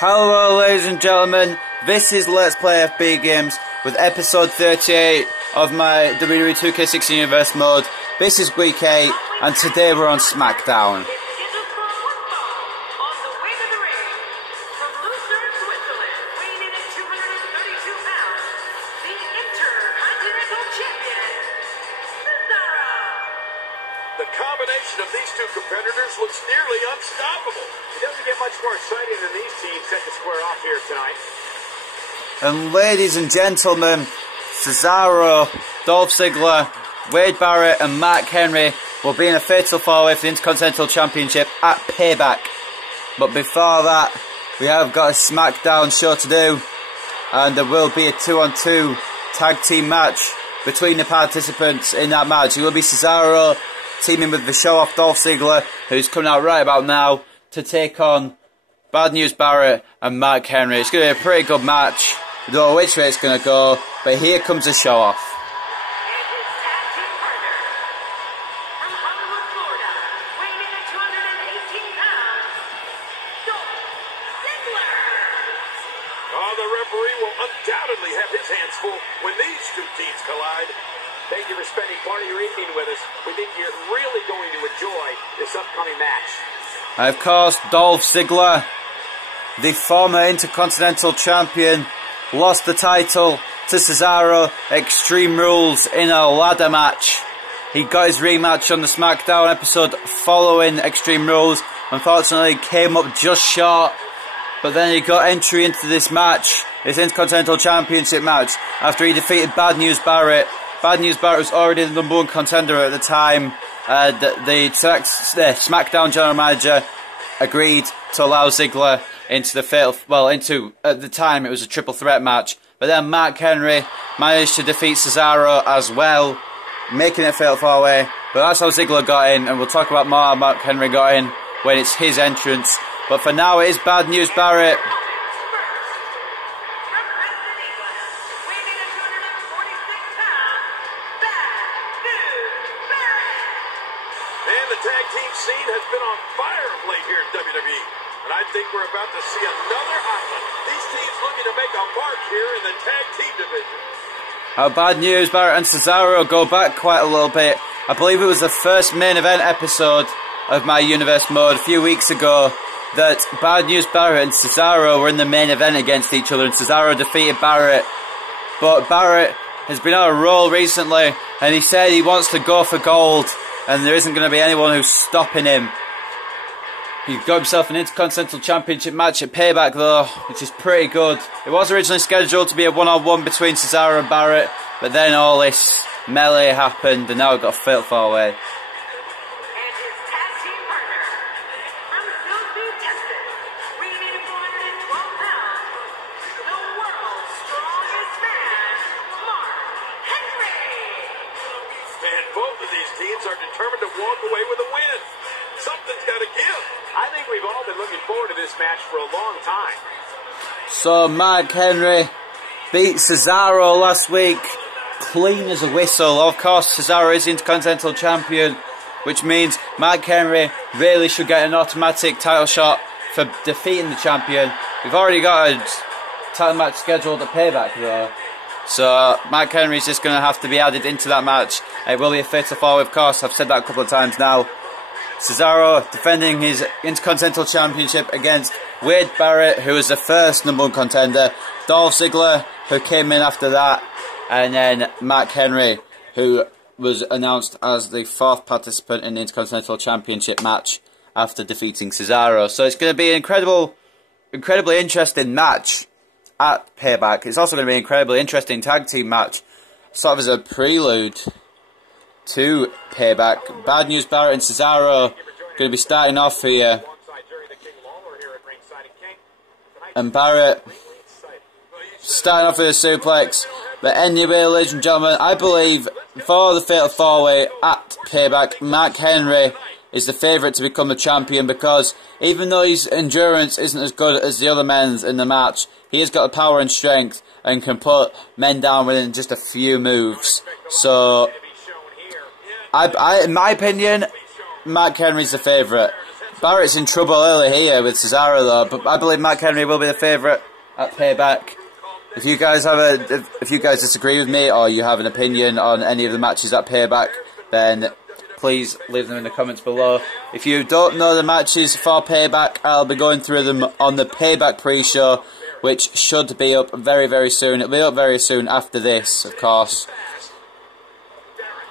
Hello ladies and gentlemen, this is Let's Play FB Games with episode 38 of my WWE 2K16 Universe mode. This is week 8 and today we're on Smackdown. The combination of these two competitors looks nearly unstoppable. It doesn't get much more exciting than these teams set to square off here tonight. And ladies and gentlemen, Cesaro, Dolph Ziggler, Wade Barrett and Mark Henry will be in a fatal four-way for the Intercontinental Championship at Payback. But before that, we have got a Smackdown show to do, and there will be a 2-on-2 tag team match between the participants in that match. It will be Cesaro teaming with the show-off Dolph Ziggler, who's coming out right about now, to take on Bad News Barrett and Mark Henry. It's going to be a pretty good match. I don't know which way it's going to go, but here comes the show-off. The referee will undoubtedly have his hands full when these two teams collide. Thank you for spending part of your evening with us. We think you're really going to enjoy this upcoming match. And of course, Dolph Ziggler, the former Intercontinental Champion, lost the title to Cesaro, Extreme Rules, in a ladder match. He got his rematch on the Smackdown episode following Extreme Rules. Unfortunately, came up just short. But then he got entry into this match, this Intercontinental Championship match, after he defeated Bad News Barrett. Bad News Barrett was already the #1 contender at the time. The SmackDown general manager agreed to allow Ziggler into the fatal, at the time it was a triple threat match. But then Mark Henry managed to defeat Cesaro as well, making it a fatal four-way. But that's how Ziggler got in, and we'll talk about more how Mark Henry got in when it's his entrance. But for now, it is Bad News Barrett. And the tag team scene has been on fire of late here in WWE. And I think we're about to see another hot one. These teams looking to make a mark here in the tag team division. How Bad News Barrett and Cesaro go back quite a little bit. I believe it was the first main event episode of my Universe mode a few weeks ago that Bad News Barrett and Cesaro were in the main event against each other, and Cesaro defeated Barrett. But Barrett has been on a roll recently, and he said he wants to go for gold, and there isn't going to be anyone who's stopping him. He got himself an Intercontinental Championship match at Payback though, which is pretty good. It was originally scheduled to be a one-on-one between Cesaro and Barrett, but then all this melee happened, and now we've got a fatal four-way. Both of these teams are determined to walk away with a win. Something's got to give. I think we've all been looking forward to this match for a long time. So Mark Henry beat Cesaro last week, clean as a whistle. Of course, Cesaro is Intercontinental Champion, which means Mark Henry really should get an automatic title shot for defeating the champion. We've already got a title match scheduled at Payback though. So Mark Henry's just going to have to be added into that match. It will be a fatal four-way, of course. I've said that a couple of times now. Cesaro defending his Intercontinental Championship against Wade Barrett, who was the first #1 contender. Dolph Ziggler, who came in after that. And then Mark Henry, who was announced as the 4th participant in the Intercontinental Championship match after defeating Cesaro. So it's going to be an incredibly interesting match at Payback. It's also going to be an incredibly interesting tag team match, sort of as a prelude to Payback. Bad News Barrett and Cesaro going to be starting off here, and Barrett starting off with a suplex. But anyway, ladies and gentlemen, I believe for the fatal four-way at Payback, Mark Henry is the favourite to become the champion, because even though his endurance isn't as good as the other men's in the match, he has got the power and strength and can put men down within just a few moves. So, in my opinion, Mark Henry's the favourite. Barrett's in trouble early here with Cesaro though, but I believe Mark Henry will be the favourite at Payback. If you guys disagree with me or you have an opinion on any of the matches at Payback, then please leave them in the comments below. If you don't know the matches for Payback, I'll be going through them on the Payback pre-show, which should be up very, very soon. It'll be up very soon after this, of course.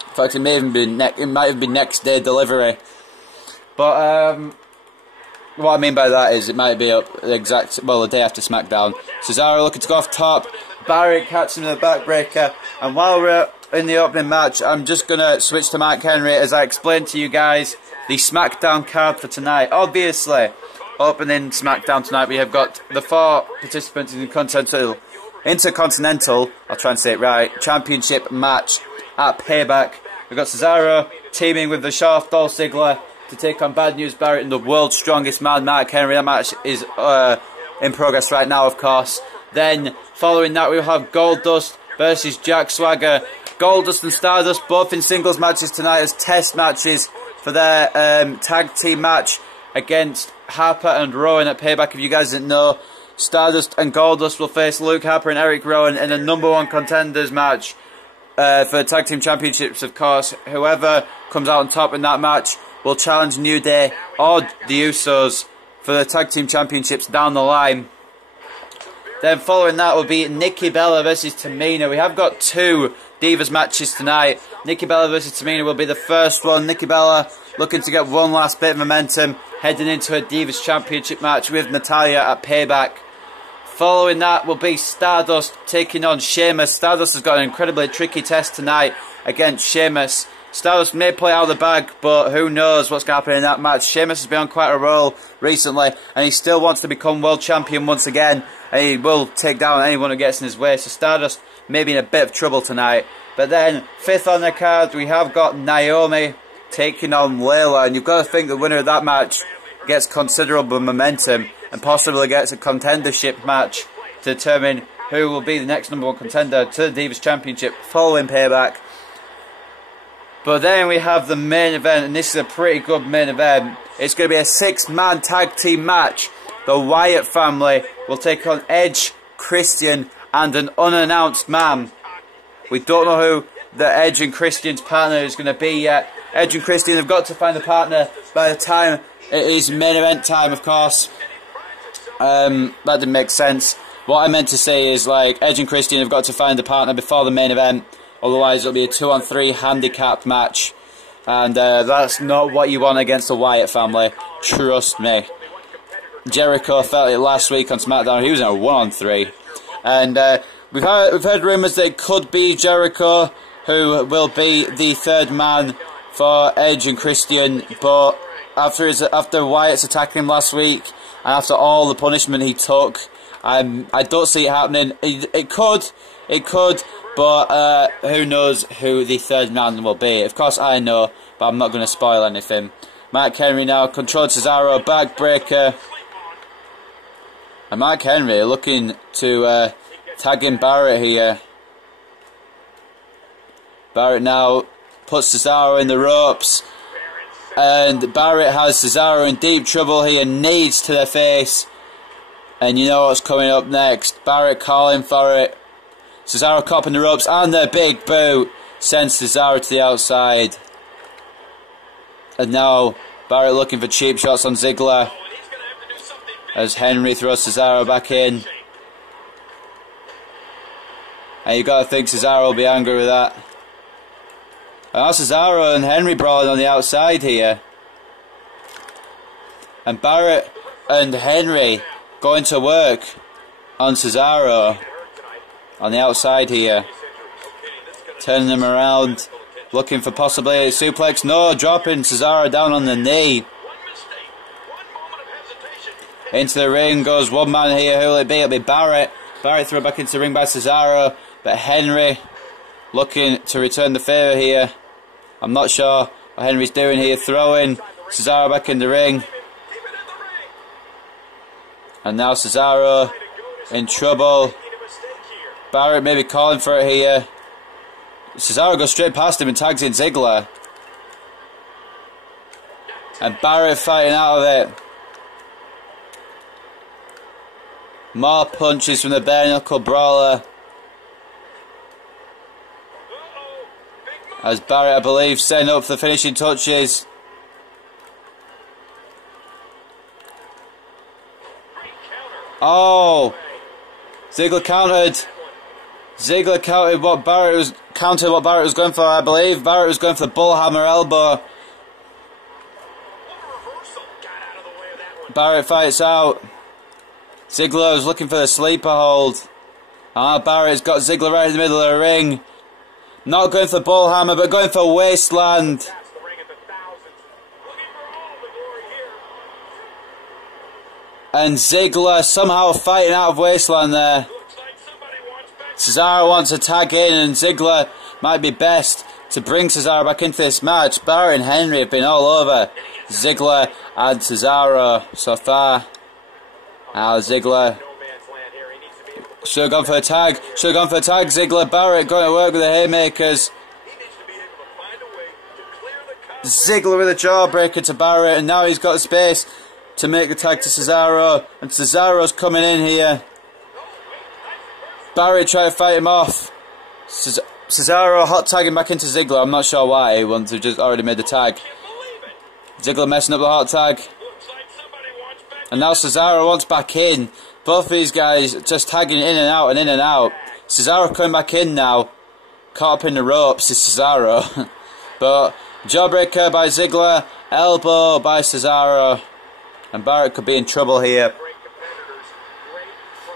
In fact, it might even be next day delivery. But what I mean by that is it might be up the day after Smackdown. Cesaro looking to go off top. Barrett catching the backbreaker. And while we're in the opening match, I'm just going to switch to Mark Henry as I explained to you guys the Smackdown card for tonight. Obviously, opening Smackdown tonight, we have got the 4 participants in the Intercontinental, I'll try and say it right, Championship match at Payback. We've got Cesaro teaming with the Dolph Ziggler to take on Bad News Barrett and the world's strongest man, Mark Henry. That match is in progress right now, of course. Then, following that, we'll have Goldust versus Jack Swagger. Goldust and Stardust both in singles matches tonight as test matches for their tag team match against Harper and Rowan at Payback. If you guys didn't know, Stardust and Goldust will face Luke Harper and Eric Rowan in a #1 contenders match for tag team championships, of course. Whoever comes out on top in that match will challenge New Day or the Usos for the tag team championships down the line. Then following that will be Nikki Bella versus Tamina. We have got 2 Divas matches tonight. Nikki Bella versus Tamina will be the first one. Nikki Bella looking to get one last bit of momentum heading into a Divas Championship match with Natalya at Payback. Following that will be Stardust taking on Sheamus. Stardust has got an incredibly tricky test tonight against Sheamus. Stardust may play out of the bag, but who knows what's going to happen in that match. Sheamus has been on quite a roll recently, and he still wants to become world champion once again, and he will take down anyone who gets in his way. So Stardust may be in a bit of trouble tonight. But then, 5th on the card, we have got Naomi taking on Layla, and you've got to think the winner of that match gets considerable momentum and possibly gets a contendership match to determine who will be the next #1 contender to the Divas Championship following Payback. But then we have the main event, and this is a pretty good main event. It's going to be a 6-man tag team match. The Wyatt family will take on Edge, Christian, and an unannounced man. We don't know who the Edge and Christian's partner is going to be yet. Edge and Christian have got to find a partner by the time it is main event time, of course. That didn't make sense. What I meant to say is, like, Edge and Christian have got to find a partner before the main event. Otherwise, it'll be a 2-on-3 handicapped match. And that's not what you want against the Wyatt family. Trust me. Jericho felt it last week on Smackdown. He was in a 1-on-3. And we've heard rumours that it could be Jericho who will be the 3rd man for Edge and Christian. But after Wyatt's attacking him last week, and after all the punishment he took, I don't see it happening. It could, but who knows who the 3rd man will be. Of course I know, but I'm not going to spoil anything. Mark Henry now controlled Cesaro, backbreaker. And Mark Henry looking to tag in Barrett here. Barrett now puts Cesaro in the ropes. And Barrett has Cesaro in deep trouble here, knees to the face. And you know what's coming up next. Barrett calling for it. Cesaro copping the ropes, and the big boot sends Cesaro to the outside. And now Barrett looking for cheap shots on Ziggler as Henry throws Cesaro back in. And you got to think Cesaro will be angry with that. And now Cesaro and Henry brawling on the outside here. And Barrett and Henry going to work on Cesaro on the outside here. Turning him around, looking for possibly a suplex. No, dropping Cesaro down on the knee. Into the ring goes one man here. Who will it be? It'll be Barrett. Barrett thrown back into the ring by Cesaro. But Henry looking to return the favour here. I'm not sure what Henry's doing here. Throwing Cesaro back in the ring. And now Cesaro in trouble. Barrett maybe calling for it here. Cesaro goes straight past him and tags in Ziggler. And Barrett fighting out of it. More punches from the bare knuckle brawler. As Barrett, I believe, setting up for the finishing touches. Oh! Ziggler countered. Ziggler countered what Barrett was going for, I believe. Barrett was going for the bullhammer elbow. Barrett fights out. Ziggler was looking for the sleeper hold. Barrett's got Ziggler right in the middle of the ring. Not going for bullhammer, but going for wasteland. And Ziggler somehow fighting out of wasteland there. Cesaro wants to tag in, and Ziggler might be best to bring Cesaro back into this match. Barrett and Henry have been all over Ziggler and Cesaro so far. Now Ziggler should have gone for a tag. Ziggler, Barrett going to work with the haymakers. Ziggler with a jawbreaker to Barrett, and now he's got the space to make the tag to Cesaro. And Cesaro's coming in here. Barrett tried to fight him off. Cesaro hot tagging back into Ziggler. I'm not sure why he wants to just already made the tag. Ziggler messing up the hot tag. And now Cesaro wants back in. Both of these guys just tagging in and out and in and out. Cesaro coming back in now. Caught up in the ropes is Cesaro. But jawbreaker by Ziggler. Elbow by Cesaro. And Barrett could be in trouble here.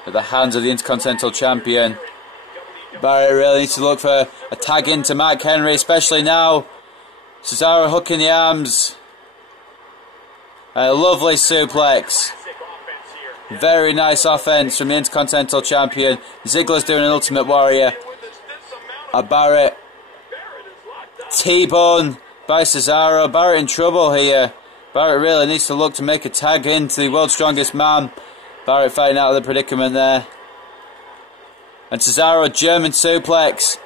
At the hands of the Intercontinental Champion. Barrett really needs to look for a tag into Mark Henry, especially now. Cesaro hooking the arms. A lovely suplex. Very nice offense from the Intercontinental Champion. Ziggler's doing an Ultimate Warrior. Barrett. T-bone by Cesaro. Barrett in trouble here. Barrett really needs to look to make a tag into the World's Strongest Man. Barrett fighting out of the predicament there. And Cesaro, German suplex.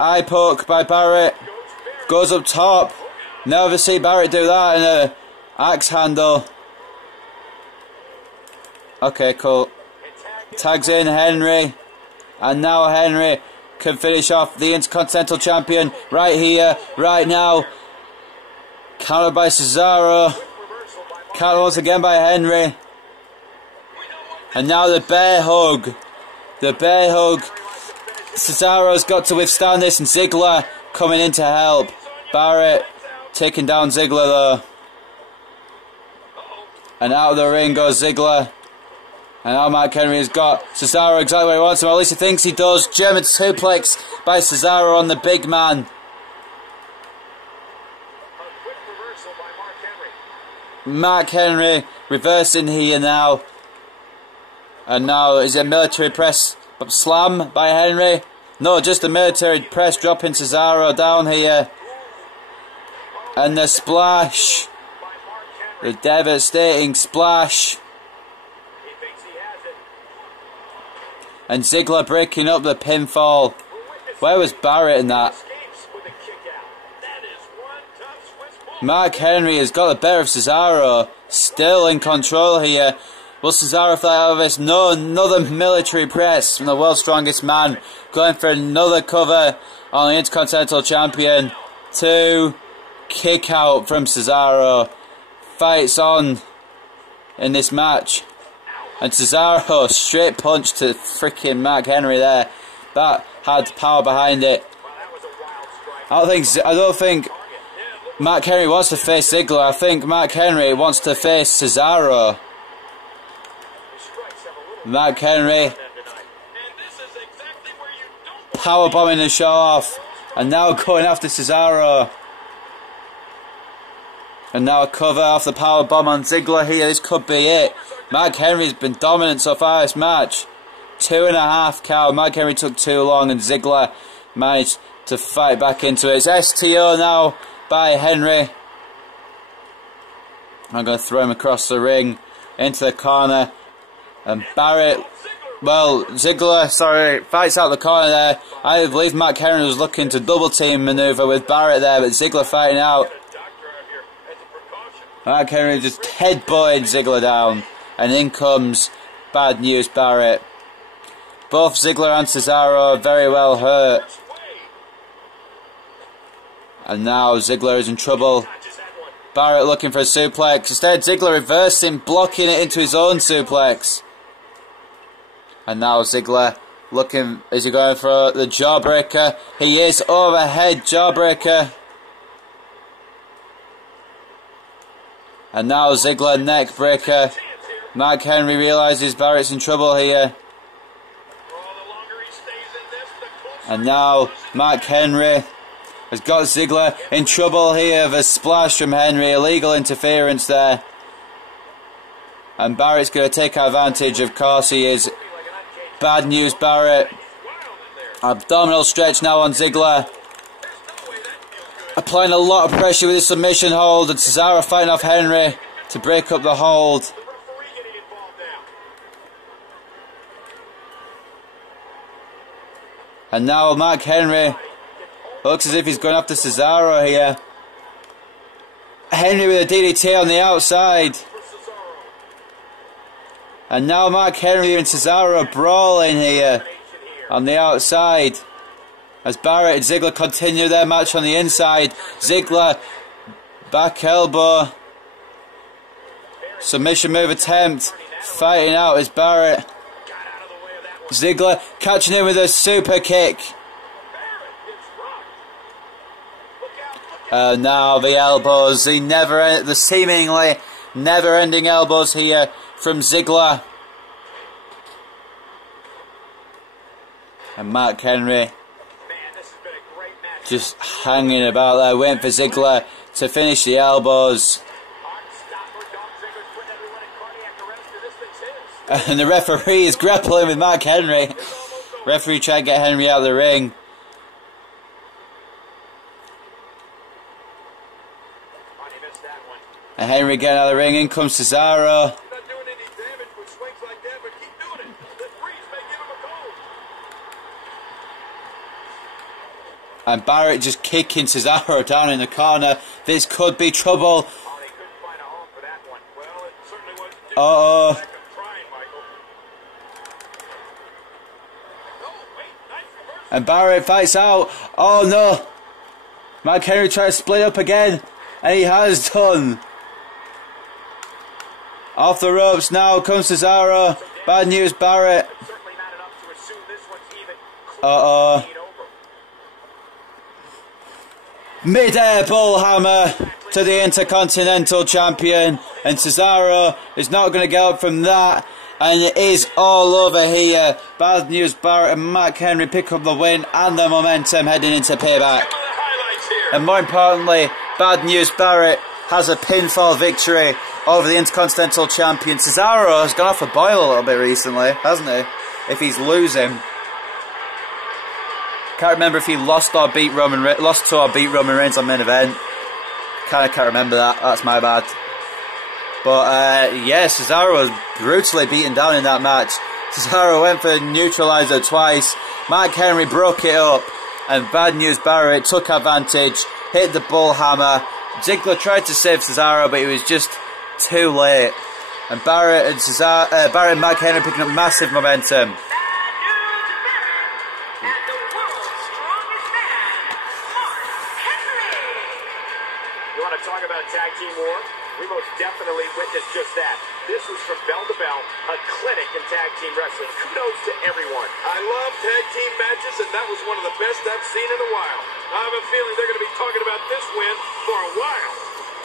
Eye poke by Barrett. Goes up top. Never see Barrett do that in a axe handle. Okay, cool. Tags in Henry. And now Henry can finish off the Intercontinental Champion right here, right now. Countered by Cesaro. Countered once again by Henry. And now the bear hug. The bear hug. Cesaro's got to withstand this, and Ziggler coming in to help. Barrett taking down Ziggler though. And out of the ring goes Ziggler. And now Mark Henry has got Cesaro exactly where he wants him, or at least he thinks he does. German suplex by Cesaro on the big man. Mark Henry reversing here now. And now is it a military press slam by Henry? No, just a military press dropping Cesaro down here. And the splash. The devastating splash. And Ziggler breaking up the pinfall. Where was Barrett in that? Mark Henry has got the better of Cesaro. Still in control here. Will Cesaro fly out of this? No, another military press from the World's Strongest Man. Going for another cover on the Intercontinental Champion. 2. Kick out from Cesaro. Fights on in this match. And Cesaro, straight punch to freaking Mark Henry there. That had power behind it. I don't think Mark Henry wants to face Ziggler. I think Mark Henry wants to face Cesaro. Mark Henry powerbombing the show off. And now going after Cesaro. And now a cover off the powerbomb on Ziggler here. This could be it. Mark Henry's been dominant so far this match. 2.5 count. Mark Henry took too long and Ziggler managed to fight back into it. It's STO now by Henry. I'm going to throw him across the ring into the corner. And Barrett Well, Ziggler, fights out the corner there. I believe Mark Henry was looking to double team maneuver with Barrett there, but Ziggler fighting out. Mark Henry just headbutted Ziggler down, and in comes Bad News Barrett. Both Ziggler and Cesaro are very well hurt. And now Ziggler is in trouble. Barrett looking for a suplex. Instead, Ziggler reversing, blocking it into his own suplex. And now Ziggler looking, is he going for the jawbreaker? He is, overhead jawbreaker. And now Ziggler neck breaker. Mark Henry realises Barrett's in trouble here. And now Mark Henry has got Ziggler in trouble here with a splash from Henry. Illegal interference there. And Barrett's going to take advantage, of course he is. Bad News Barrett. Abdominal stretch now on Ziggler. Applying a lot of pressure with his submission hold, and Cesaro fighting off Henry to break up the hold. And now Mark Henry looks as if he's going after Cesaro here. Henry with a DDT on the outside. And now Mark Henry and Cesaro brawling here on the outside. As Barrett and Ziggler continue their match on the inside. Ziggler, back elbow. Submission move attempt. Fighting out as Barrett. Ziggler catching him with a super kick. Now the elbows, the seemingly never-ending elbows here from Ziggler. And Mark Henry just hanging about there, waiting for Ziggler to finish the elbows. And the referee is grappling with Mark Henry. Referee trying to get Henry out of the ring. And Henry getting out of the ring. In comes Cesaro. And Barrett just kicking Cesaro down in the corner. This could be trouble. Uh-oh. And Barrett fights out. Oh no. Mark Henry tries to split up again. And he has done. Off the ropes now comes Cesaro. Bad News Barrett. Uh-oh. Mid-air bullhammer to the Intercontinental Champion. And Cesaro is not going to get up from that. And it is all over here. Bad News Barrett and Mark Henry pick up the win and the momentum heading into Payback. And more importantly, Bad News Barrett has a pinfall victory over the Intercontinental Champion. Cesaro has gone off the boil a little bit recently, hasn't he? If he's losing. Can't remember if he lost to or beat Roman Reigns on main event. Can't remember that. That's my bad. But yeah, Cesaro was brutally beaten down in that match. Cesaro went for neutralizer twice. Mark Henry broke it up, and Bad News Barrett took advantage, hit the bullhammer. Ziggler tried to save Cesaro, but he was just too late. And Barrett and Mark Henry picking up massive momentum. You want to talk about tag team war? We most definitely witnessed just that. This was from bell to bell, a clinic in tag team wrestling. Kudos to everyone. I love tag team matches, and that was one of the best I've seen in a while. I have a feeling they're going to be talking about this win for a while.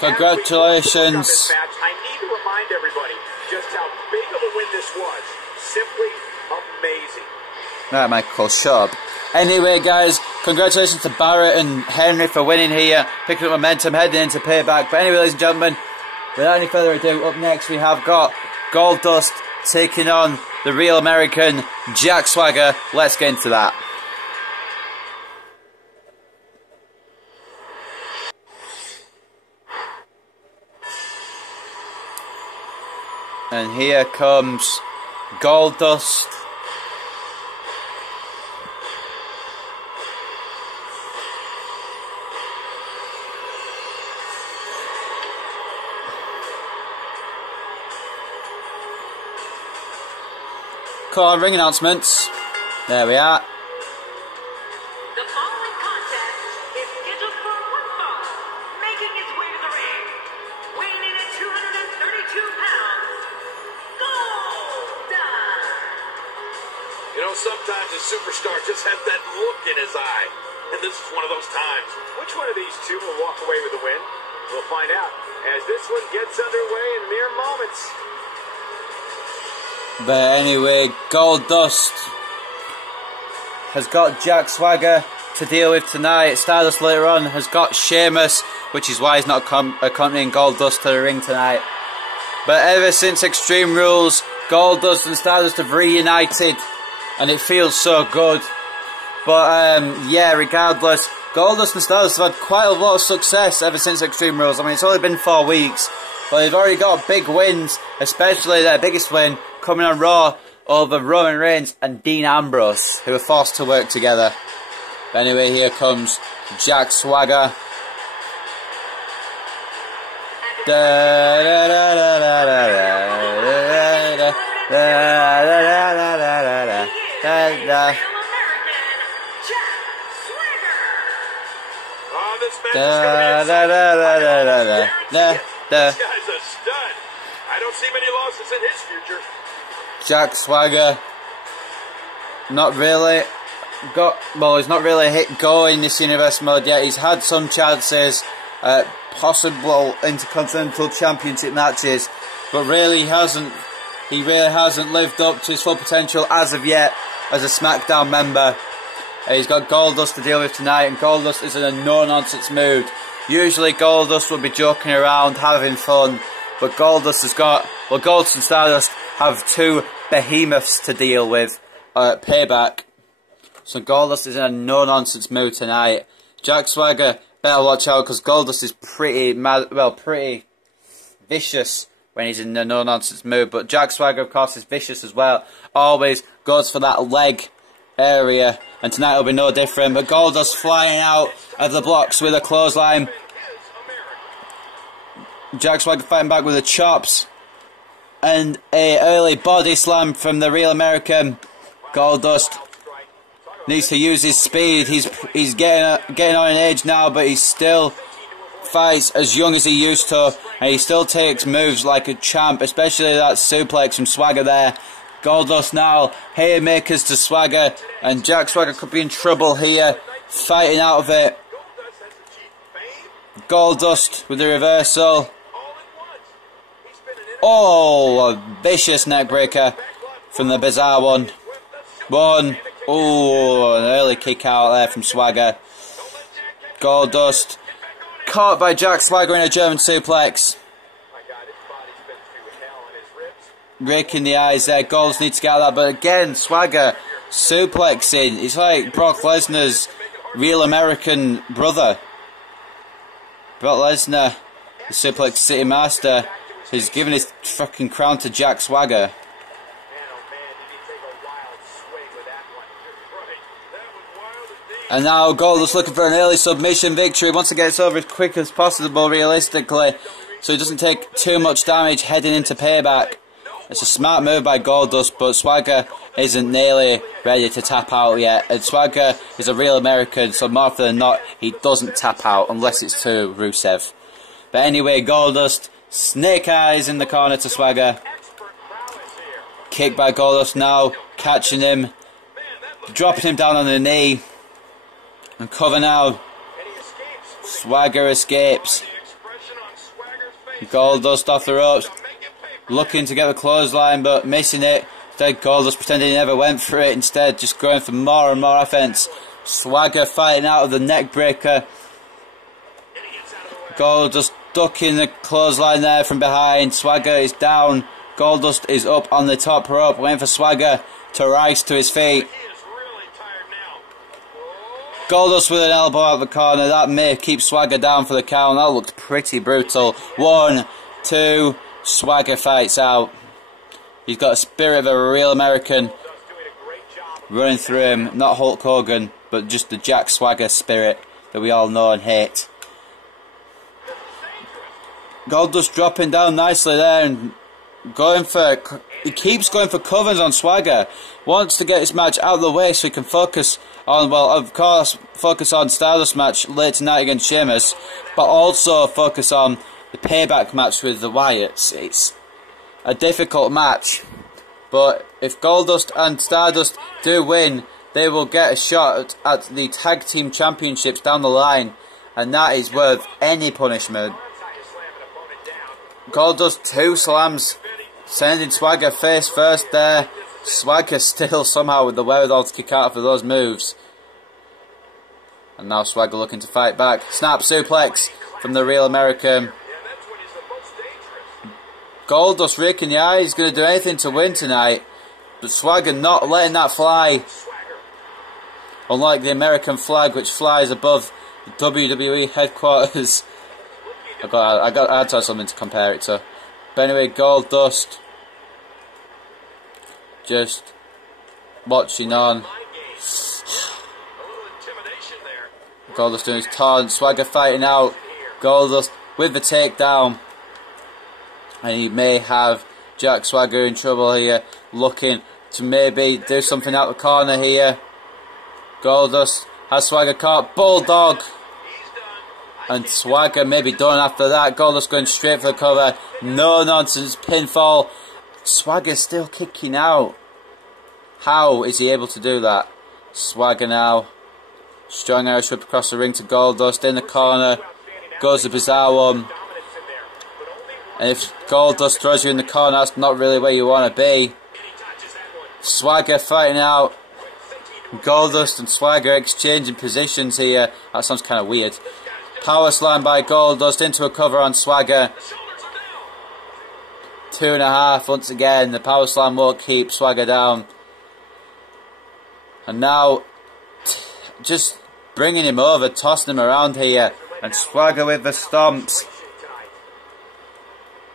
Congratulations. Match, I need to remind everybody just how big of a win this was. Simply amazing. Alright, Michael, shut up. Anyway, guys, congratulations to Barrett and Henry for winning here, picking up momentum, heading into Payback. But anyway, ladies and gentlemen, without any further ado, up next we have got Goldust taking on the real American Jack Swagger. Let's get into that. And here comes Goldust Come on, ring announcements. There we are. The following contest is scheduled for one fall, making his way to the ring, weighing in at 232 pounds, Goldust. You know, sometimes a superstar just has that look in his eye. And this is one of those times. Which one of these two will walk away with the win? We'll find out as this one gets underway in mere moments. But anyway, Goldust has got Jack Swagger to deal with tonight. Stardust later on has got Sheamus, which is why he's not accompanying Goldust to the ring tonight. But ever since Extreme Rules, Goldust and Stardust have reunited, and it feels so good. But yeah, regardless, Goldust and Stardust have had quite a lot of success ever since Extreme Rules. I mean, it's only been 4 weeks, but they've already got big wins, especially their biggest win coming on Raw over Roman Reigns and Dean Ambrose, who were forced to work together. But anyway, here comes Jack Swagger. This guy's a stud. I don't see many losses in his future. Jack Swagger, not really he's not really hit go in this universe mode yet. He's had some chances at possible Intercontinental Championship matches, but really he really hasn't lived up to his full potential as of yet as a Smackdown member. He's got Goldust to deal with tonight, and Goldust is in a no-nonsense mood. Usually Goldust will be joking around, having fun, but Goldust and Stardust have 2 behemoths to deal with at Payback. So Goldust is in a no-nonsense mood tonight. Jack Swagger better watch out, because Goldust is pretty vicious when he's in a no-nonsense mood. But Jack Swagger, of course, is vicious as well. Always goes for that leg area, and tonight will be no different. But Goldust flying out of the blocks with a clothesline. Jack Swagger fighting back with the chops and a early body slam from the real American. Goldust needs to use his speed. He's getting on in age now, but he still fights as young as he used to, and he still takes moves like a champ, especially that suplex from Swagger there. Goldust now, haymakers to Swagger, and Jack Swagger could be in trouble here, fighting out of it. Goldust with the reversal. Oh, a vicious neckbreaker from the Bizarre One. Oh, an early kick out there from Swagger. Goldust caught by Jack Swagger in a German suplex. Raking the eyes there. Goldust needs to get out of that, but again, Swagger suplexing. It's like Brock Lesnar's real American brother. Brock Lesnar, the Suplex City Master, has given his fucking crown to Jack Swagger. And now Goldust looking for an early submission victory. Wants to get this over as quick as possible, realistically, so he doesn't take too much damage heading into Payback. It's a smart move by Goldust, but Swagger isn't nearly ready to tap out yet. And Swagger is a real American, so more often than not, he doesn't tap out unless it's to Rusev. But anyway, Goldust, snake eyes in the corner to Swagger. Kick by Goldust now, catching him, dropping him down on the knee. And cover now. Swagger escapes. Goldust off the ropes, looking to get the clothesline, but missing it. Instead, Goldust pretending he never went for it. Instead, just going for more and more offense. Swagger fighting out of the neck breaker. Goldust ducking the clothesline there from behind. Swagger is down. Goldust is up on the top rope, waiting for Swagger to rise to his feet. Goldust with an elbow out of the corner. That may keep Swagger down for the count. That looked pretty brutal. 1, 2, Swagger fights out. He's got a spirit of a real American running through him. Not Hulk Hogan, but just the Jack Swagger spirit that we all know and hate. Goldust dropping down nicely there and going for he keeps going for covers on Swagger. Wants to get his match out of the way so he can focus on, well, of course, focus on Stardust match late tonight against Sheamus, but also focus on the Payback match with the Wyatts. It's a difficult match, but if Goldust and Stardust do win, they will get a shot at the Tag Team Championships down the line, and that is worth any punishment. Goldust 2 slams, sending Swagger face first there. Swagger still somehow with the wherewithal to kick out for those moves. And now Swagger looking to fight back. Snap suplex from the Real American. Goldust raking the eye. He's going to do anything to win tonight. But Swagger not letting that fly. Unlike the American flag, which flies above the WWE headquarters. I had to have something to compare it to. But anyway, Goldust just watching on. Goldust doing his taunt. Swagger fighting out. Goldust with the takedown. And he may have Jack Swagger in trouble here. Looking to maybe do something out the corner here. Goldust has Swagger caught. Bulldog. And Swagger may be done after that. Goldust going straight for the cover. No nonsense. Pinfall. Swagger still kicking out. How is he able to do that? Swagger now. Strong Irish whip across the ring to Goldust. In the corner. Goes the bizarre one. And if Goldust throws you in the corner, that's not really where you want to be. Swagger fighting out. Goldust and Swagger exchanging positions here. That sounds kind of weird. Power slam by Goldust into a cover on Swagger. 2.5 once again. The power slam won't keep Swagger down. And now just bringing him over, tossing him around here. And Swagger with the stomps.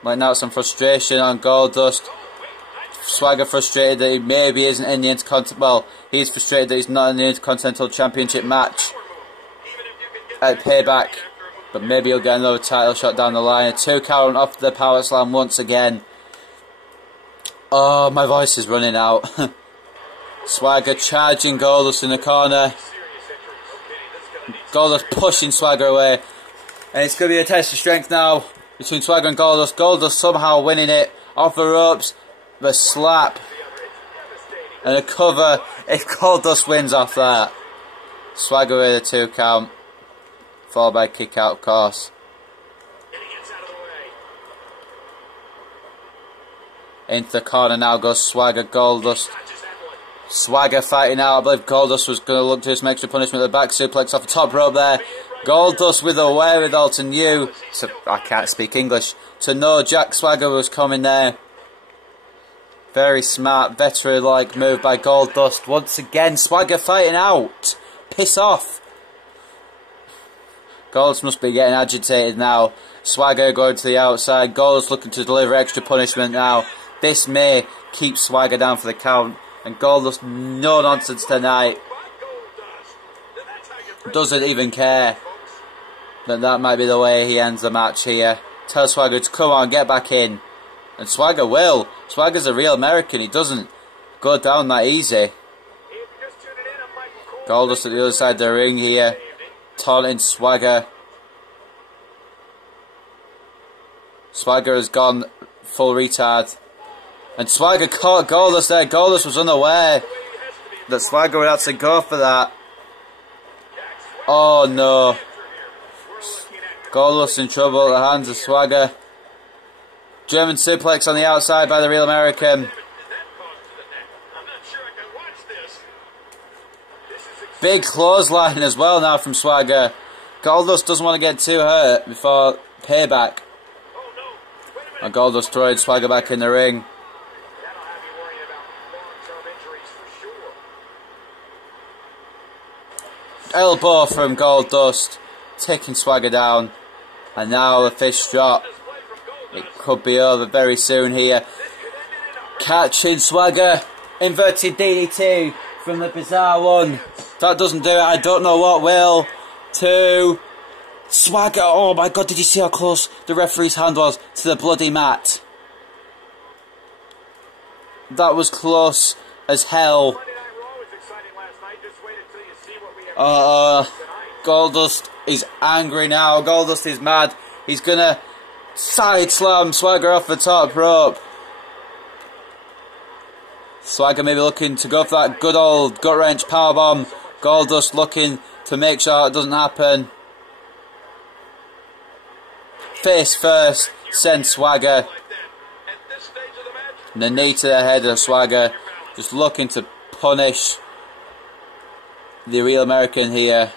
Letting out some frustration on Goldust. Swagger frustrated that he maybe isn't in the Intercontinental. Well, he's frustrated that he's not in the Intercontinental Championship match at Payback, but maybe he'll get another title shot down the line. A 2 count off the power slam once again. Oh, my voice is running out. Swagger charging Goldust in the corner. Goldust pushing Swagger away, and it's going to be a test of strength now between Swagger and Goldust. Goldust somehow winning it off the ropes. The slap and a cover if Goldust wins off that. Swagger with a 2 count. Followed by kick out, of course. Into the corner now goes Swagger, Goldust. Swagger fighting out. I believe Goldust was going to look to some extra punishment. The back suplex off the top rope there. Goldust with a wherewithal to know. I can't speak English. To know Jack Swagger was coming there. Very smart, veteran-like move by Goldust. Once again, Swagger fighting out. Piss off. Goldust must be getting agitated now. Swagger going to the outside. Goldust looking to deliver extra punishment now. This may keep Swagger down for the count. And Goldust, no nonsense tonight. Doesn't even care that might be the way he ends the match here. Tell Swagger to come on, get back in. And Swagger will. Swagger's a real American. He doesn't go down that easy. Goldust at the other side of the ring here. Taunting Swagger. Swagger has gone full retard. And Swagger caught Goldust there. Goldust was unaware that Swagger would have to go for that. Oh no. Goldust in trouble at the hands of Swagger. German suplex on the outside by the Real American. Big clothesline as well now from Swagger. Goldust doesn't want to get too hurt before Payback. And Goldust throwing Swagger back in the ring. Elbow from Goldust, taking Swagger down. And now the fist drop. It could be over very soon here. Catching Swagger. Inverted DDT from the bizarre one. If that doesn't do it, I don't know what will. 2. Swagger. Oh my god, did you see how close the referee's hand was to the bloody mat? That was close as hell. Monday Night Raw was exciting last night. Just wait until you see what we have tonight. Goldust is angry now. Goldust is mad. He's gonna side slam Swagger off the top rope. Swagger maybe looking to go for that good old gut wrench powerbomb. Goldust looking to make sure it doesn't happen. Face first, send Swagger. And the knee to the head of Swagger. Just looking to punish the real American here.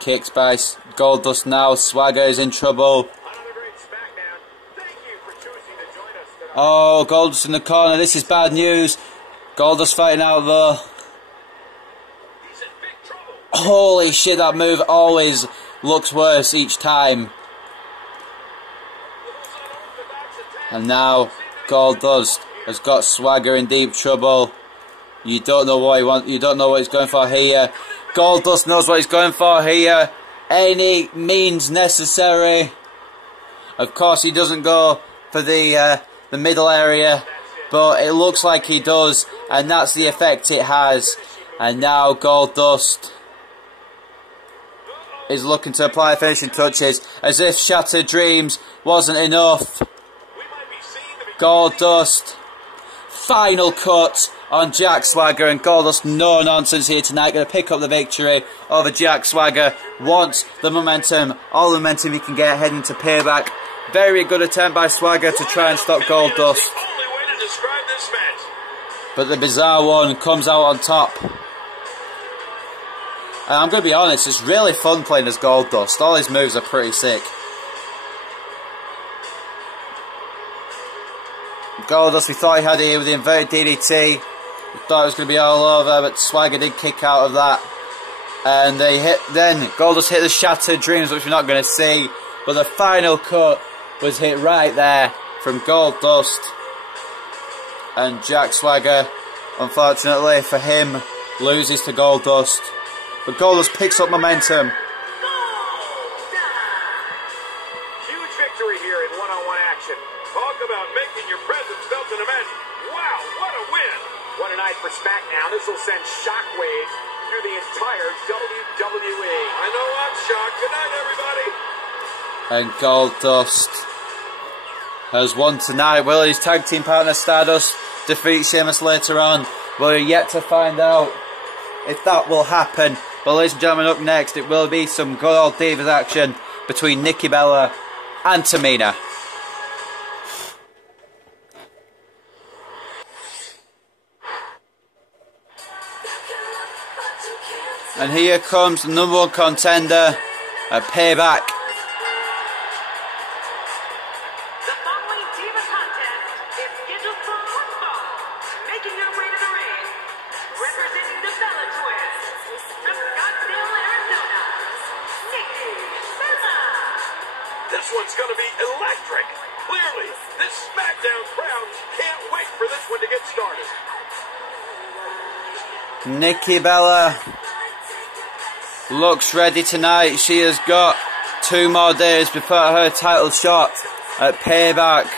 Kicks by Goldust now. Swagger is in trouble. Another great Smackdown. Thank you for choosing to join us tonight. Oh, Goldust in the corner. This is bad news. Goldust fighting out though. He's in big trouble. Holy shit, that move always looks worse each time. And now Goldust has got Swagger in deep trouble. You don't know what he wants. You don't know what he's going for here. Goldust knows what he's going for here. Any means necessary. Of course, he doesn't go for the middle area, but it looks like he does, and that's the effect it has. And now Goldust is looking to apply finishing touches, as if Shattered Dreams wasn't enough. Goldust, final cut on Jack Swagger, and Goldust, no nonsense here tonight, going to pick up the victory over Jack Swagger. Wants the momentum, all the momentum he can get heading to Payback. Very good attempt by Swagger to try and stop Goldust. But the bizarre one comes out on top. And I'm going to be honest, it's really fun playing as Goldust. All his moves are pretty sick. Goldust, we thought he had it here with the inverted DDT. We thought it was going to be all over, but Swagger did kick out of that. And then Goldust hit the Shattered Dreams, which we're not going to see. But the final cut was hit right there from Goldust. And Jack Swagger, unfortunately for him, loses to Goldust. But Goldust picks up momentum. Huge victory here in one-on-one action. Talk about making your presence felt in a match. Wow, what a win! What a night for Smackdown. This will send shockwaves through the entire WWE. I know I'm shocked. Good night, everybody. And Goldust has won tonight. Will his tag team partner Stardust defeat Sheamus later on? We're yet to find out if that will happen. But ladies and gentlemen, up next it will be some good old Divas action between Nikki Bella and Tamina. And here comes the number one contender at Payback. The following Diva contest is scheduled for one fall. Making her way to the ring, representing the Bella Twins, from Scottsdale, Arizona, Nikki Bella. This one's going to be electric. Clearly, this Smackdown crowd can't wait for this one to get started. Nikki Bella looks ready tonight. She has got 2 more days before her title shot at Payback.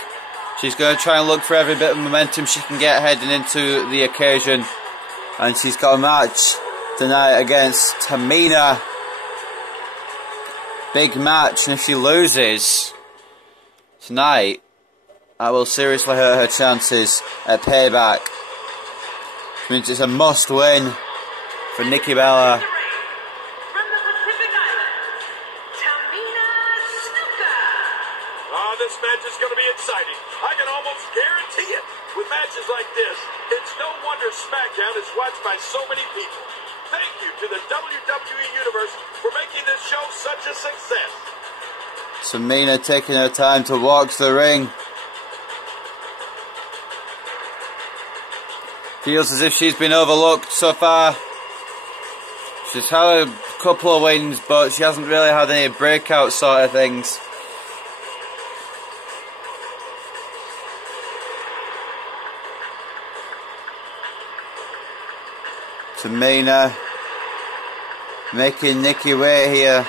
She's going to try and look for every bit of momentum she can get heading into the occasion. And she's got a match tonight against Tamina. Big match, and if she loses tonight, that will seriously hurt her chances at Payback. Which means it's a must win for Nikki Bella. From the Pacific Islands, Tamina Snuka. Oh, this match is going to be exciting. I can almost guarantee it. With matches like this, it's no wonder Smackdown is watched by so many people. Thank you to the WWE Universe for making this show such a success. Tamina taking her time to walk to the ring. Feels as if she's been overlooked so far. She's had a couple of wins, but she hasn't really had any breakout sort of things. Tamina making Nikki wait here.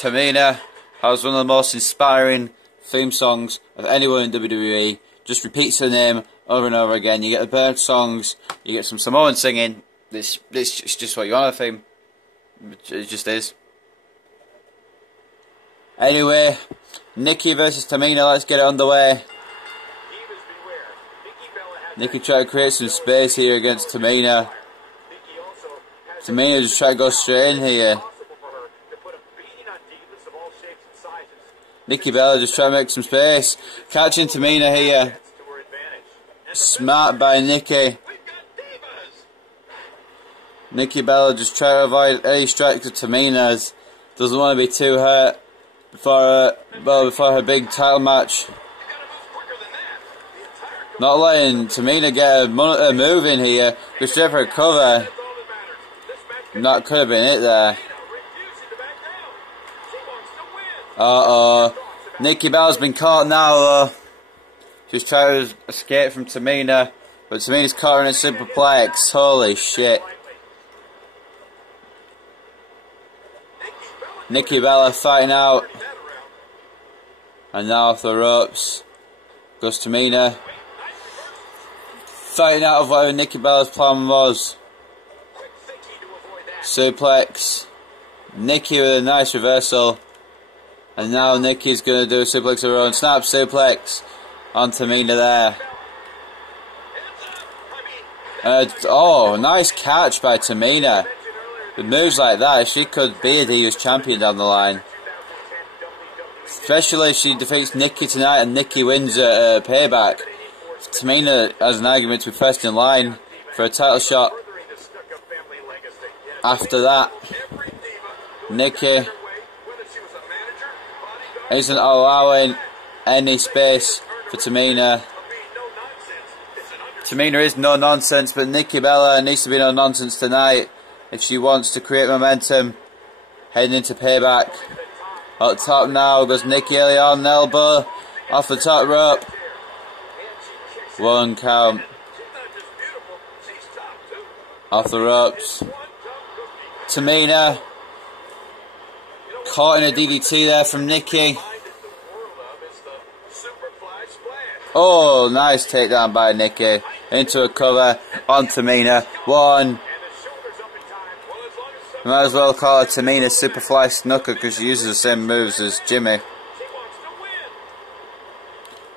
Tamina has one of the most inspiring theme songs of anyone in WWE. Just repeats her name over and over again. You get the Barrett songs, you get some Samoan singing. This is just what you want a theme. It just is. Anyway, Nikki versus Tamina, let's get it underway. Nikki trying to create some space here against Tamina. Tamina just trying to go straight in here. Nikki Bella just trying to make some space. Catching Tamina here. Smart by Nikki. Nikki Bella just trying to avoid any strikes of Tamina's. Doesn't want to be too hurt before her big title match. Not letting Tamina get a move in here. Goes straight for a cover. That could have been it there. Uh-oh. Nikki Bella's been caught now though. She's trying to escape from Tamina, but Tamina's caught her in a superplex. Holy shit. Nikki Bella fighting out. And now off the ropes goes Tamina. Fighting out of whatever Nikki Bella's plan was. Suplex. Nikki with a nice reversal. And now Nikki's going to do a suplex of her own. Snap suplex on Tamina there. Oh, nice catch by Tamina. With moves like that, she could be a Divas champion down the line. Especially if she defeats Nikki tonight and Nikki wins at Payback. Tamina has an argument to be first in line for a title shot. After that, Nikki isn't allowing any space for Tamina. Tamina is no nonsense, but Nikki Bella needs to be no nonsense tonight if she wants to create momentum heading into Payback. Up top now goes Nikki early on, elbow off the top rope. 1 count. Off the ropes. Tamina caught in a DDT there from Nikki. Oh, nice takedown by Nikki. Into a cover on Tamina. 1. Might as well call her Tamina Superfly Snooker because she uses the same moves as Jimmy.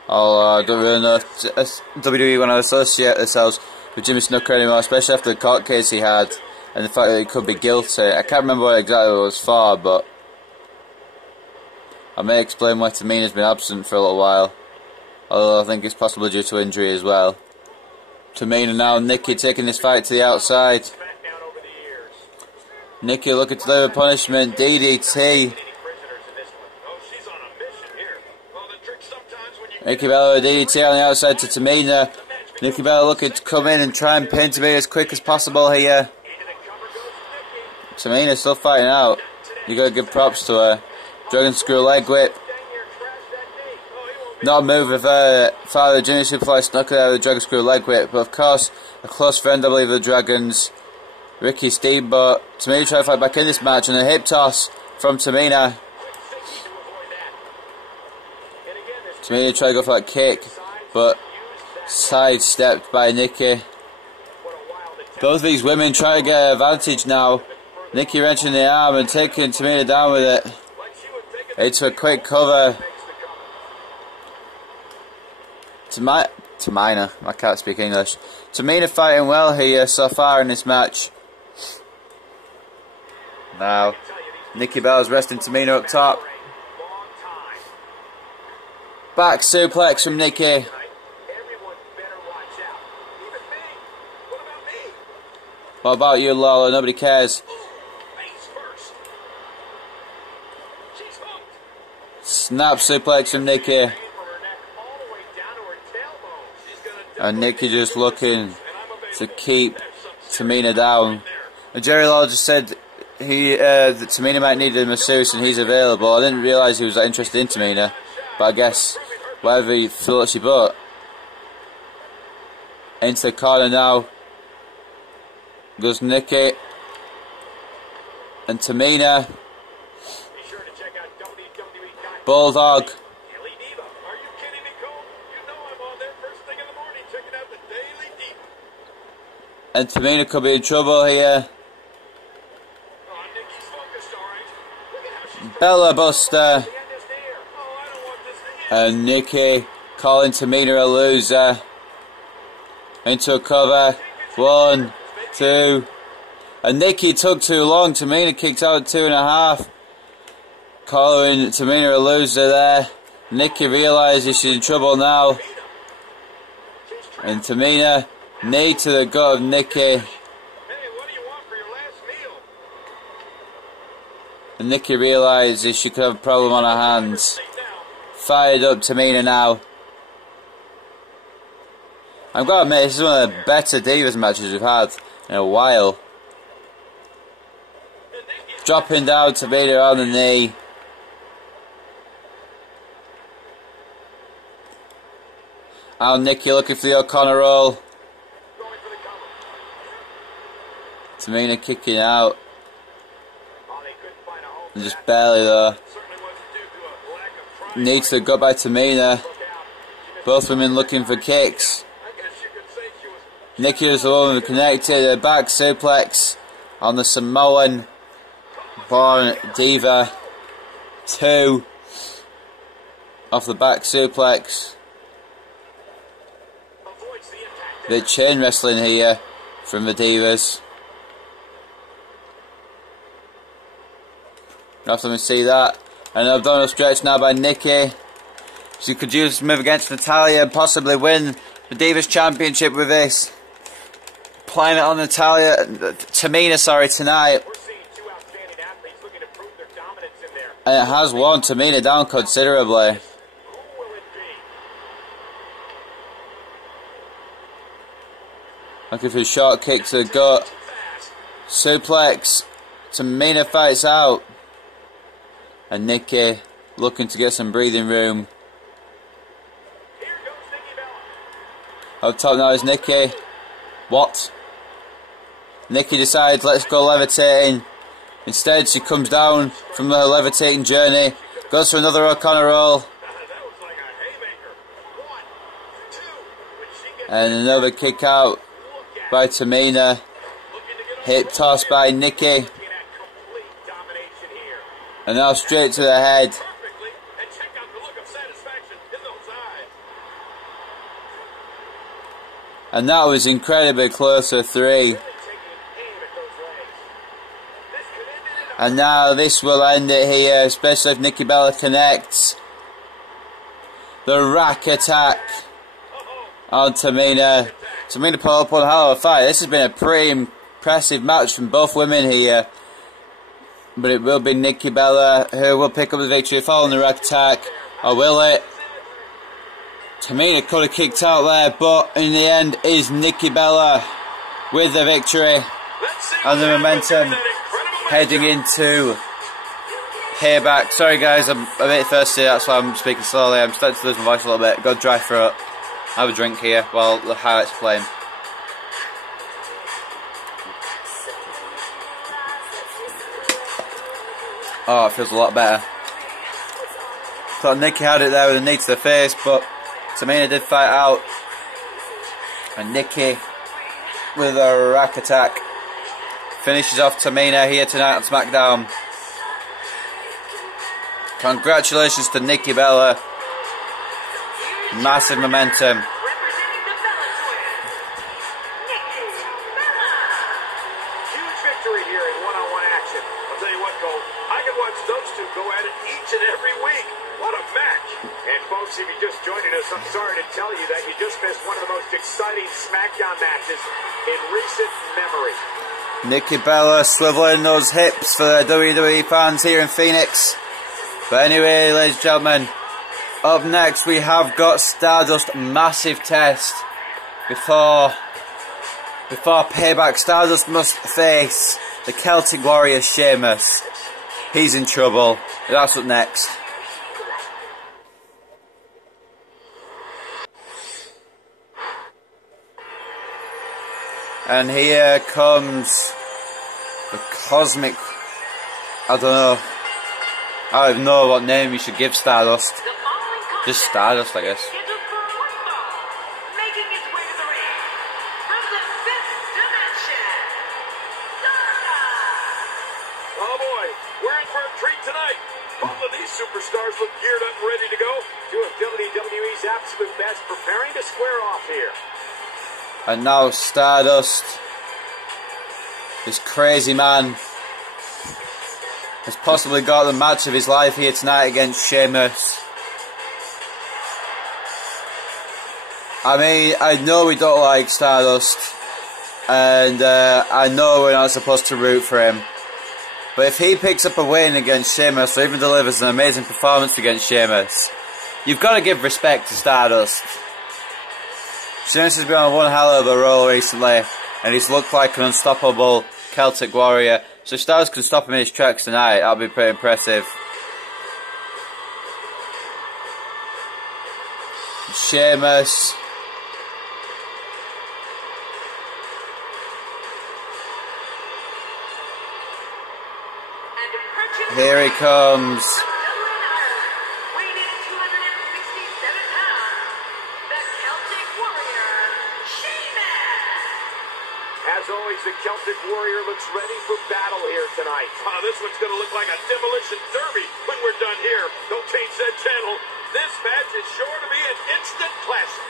I don't really know if WWE want to associate themselves with Jimmy Snooker anymore, especially after the court case he had and the fact that he could be guilty. I can't remember what exactly it was for, but I may explain why Tamina's been absent for a little while. Although I think it's possibly due to injury as well. Tamina now, Nikki taking this fight to the outside. Nikki looking to deliver punishment, DDT. Nikki Bella with DDT on the outside to Tamina. Nikki Bella looking to come in and try and pin Tamina as quick as possible here. Tamina still fighting out. You gotta give props to her. Dragon Screw leg whip. Not a move of Father Jimmy Superfly Snooker there with the Dragon Screw leg whip, but of course a close friend I believe of the Dragons, Ricky Steamboat. Tamina trying to fight back in this match and a hip toss from Tamina. Tamina tried to go for that kick, but sidestepped by Nikki. Both of these women try to get an advantage now. Nikki wrenching the arm and taking Tamina down with it. Into a quick cover. Tamina, I can't speak English. Tamina fighting well here so far in this match. Now, Nikki Bella's resting Tamina up top. Back suplex from Nikki. What about you, Lola? Nobody cares. Snap suplex from Nikki. And Nikki just looking to keep Tamina down. And Jerry Lawler just said that Tamina might need a masseuse and he's available. I didn't realise he was that interested in Tamina, but I guess whatever he thought she bought. Into the corner now goes Nikki and Tamina. Bulldog. Daily Diva. Are you kidding me, Cole? You know I'm on there first thing in the morning checking out the Daily Diva. And Tamina could be in trouble here. Oh, Nikki's focused, all right. Look at how she's Bella Buster. the end is there. Oh, I don't want this to end. And Nikki calling Tamina a loser. Into a cover. 1, 2. And Nikki took too long. Tamina kicked out at 2.5. Calling Tamina a loser there. Nikki realises she's in trouble now. And Tamina, knee to the gut of Nikki. Hey, what do you want for your last meal? And Nikki realises she could have a problem on her hands. Fired up Tamina now. I've got to admit, this is one of the better Divas matches we've had in a while. Dropping down Tamina on the knee. Now Nikki looking for the O'Connor roll. Tamina kicking out. And just barely though. Knee to the gut by Tamina. Both women looking for kicks. Nikki was the one who connected a back suplex on the Samoan born Diva. 2 off the back suplex. Bit chain wrestling here from the Divas. Let me see that. An abdominal stretch now by Nikki. She could use this move against Natalya and possibly win the Divas Championship with this. Applying it on Tamina, tonight. And it has worn Tamina down considerably. Looking for a short kick to the gut. Suplex. Tamina fights out. And Nikki looking to get some breathing room. Up top now is Nikki. What? Nikki decides, let's go levitating. Instead, she comes down from her levitating journey. Goes for another O'Connor roll. And another kick out by Tamina. Hip toss by Nikki. And now straight to the head. And that was incredibly close to 3. And now this will end it here, especially if Nikki Bella connects. The rack attack on Tamina. Tamina put up on a hell of a fight. This has been a pretty impressive match from both women here. But it will be Nikki Bella who will pick up the victory following the rack attack. Or will it? Tamina could have kicked out there, but in the end is Nikki Bella with the victory. And the momentum heading into Payback. Sorry guys, I'm a bit thirsty, that's why I'm speaking slowly. I'm starting to lose my voice a little bit. Got a dry throat. Have a drink here while the highlights are playing. Oh, it feels a lot better. Thought Nikki had it there with a knee to the face, but Tamina did fight out. And Nikki with a rack attack finishes off Tamina here tonight on Smackdown. Congratulations to Nikki Bella. Massive momentum. Huge victory here in one-on-one action. I'll tell you what, Cole, I can watch those two go at it each and every week. What a match. And folks, if you're just joining us, I'm sorry to tell you that you just missed one of the most exciting Smackdown matches in recent memory. Nikki Bella swiveling those hips for the WWE fans here in Phoenix. But anyway, ladies and gentlemen, up next we have got Stardust massive test before Payback. Stardust must face the Celtic Warrior Sheamus. He's in trouble. That's up next. And here comes the cosmic, I don't know, I don't know what name you should give Stardust. The following contest Just Stardust, I guess. is scheduled for one fall. Making his way to the ring from the fifth dimension, Stardust. Oh boy, we're in for a treat tonight. Both of these superstars look geared up and ready to go. Two of WWE's absolute best preparing to square off here. And now Stardust, this crazy man, has possibly got the match of his life here tonight against Sheamus. I mean, I know we don't like Stardust, and I know we're not supposed to root for him. But if he picks up a win against Sheamus, or even delivers an amazing performance against Sheamus, you've got to give respect to Stardust. Sheamus has been on one hell of a roll recently, and he's looked like an unstoppable Celtic warrior. So if Stardust can stop him in his tracks tonight, that'll be pretty impressive. Sheamus. Here he comes. Weighing in at 267 pounds, the Celtic Warrior, Sheamus. As always, the Celtic Warrior looks ready for battle here tonight. Oh, this one's going to look like a demolition derby when we're done here. Don't change that channel. This match is sure to be an instant classic.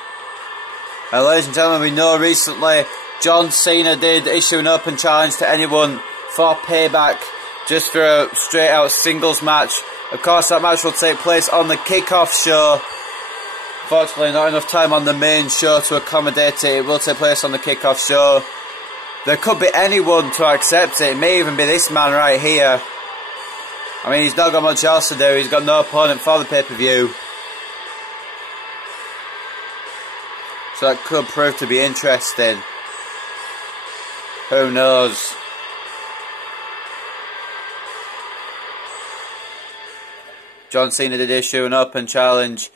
Ladies and gentlemen, we know recently John Cena did issue an open challenge to anyone for Payback, just for a straight out singles match. Of course, that match will take place on the kickoff show. Fortunately, not enough time on the main show to accommodate it. It will take place on the kickoff show. There could be anyone to accept it. It may even be this man right here. I mean, he's not got much else to do. He's got no opponent for the pay-per-view. So that could prove to be interesting. Who knows? John Cena did issue an open challenge.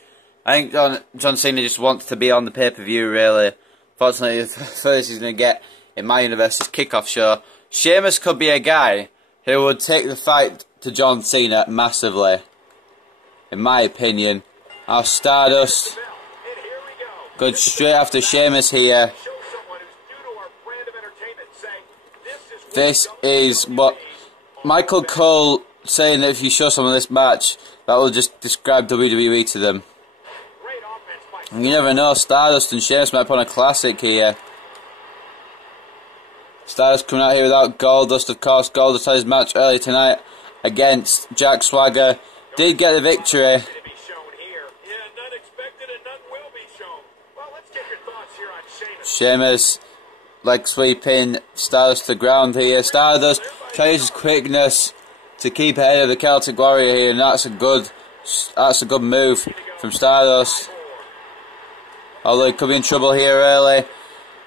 I think John Cena just wants to be on the pay-per-view, really. Fortunately, the first he's going to get in my universe is kickoff show. Sheamus could be a guy who would take the fight to John Cena massively, in my opinion. Our Stardust going straight after Sheamus here. This is what Michael Cole saying that if you show someone this match, that will just describe WWE to them. And you never know, Stardust and Sheamus might put on a classic here. Stardust coming out here without Goldust, of course. Goldust had his match earlier tonight against Jack Swagger. Did get the victory. Sheamus leg sweeping Stardust to the ground here. Stardust tries his quickness to keep ahead of the Celtic Warrior here, and that's a good move from Stardust. Although he could be in trouble here early,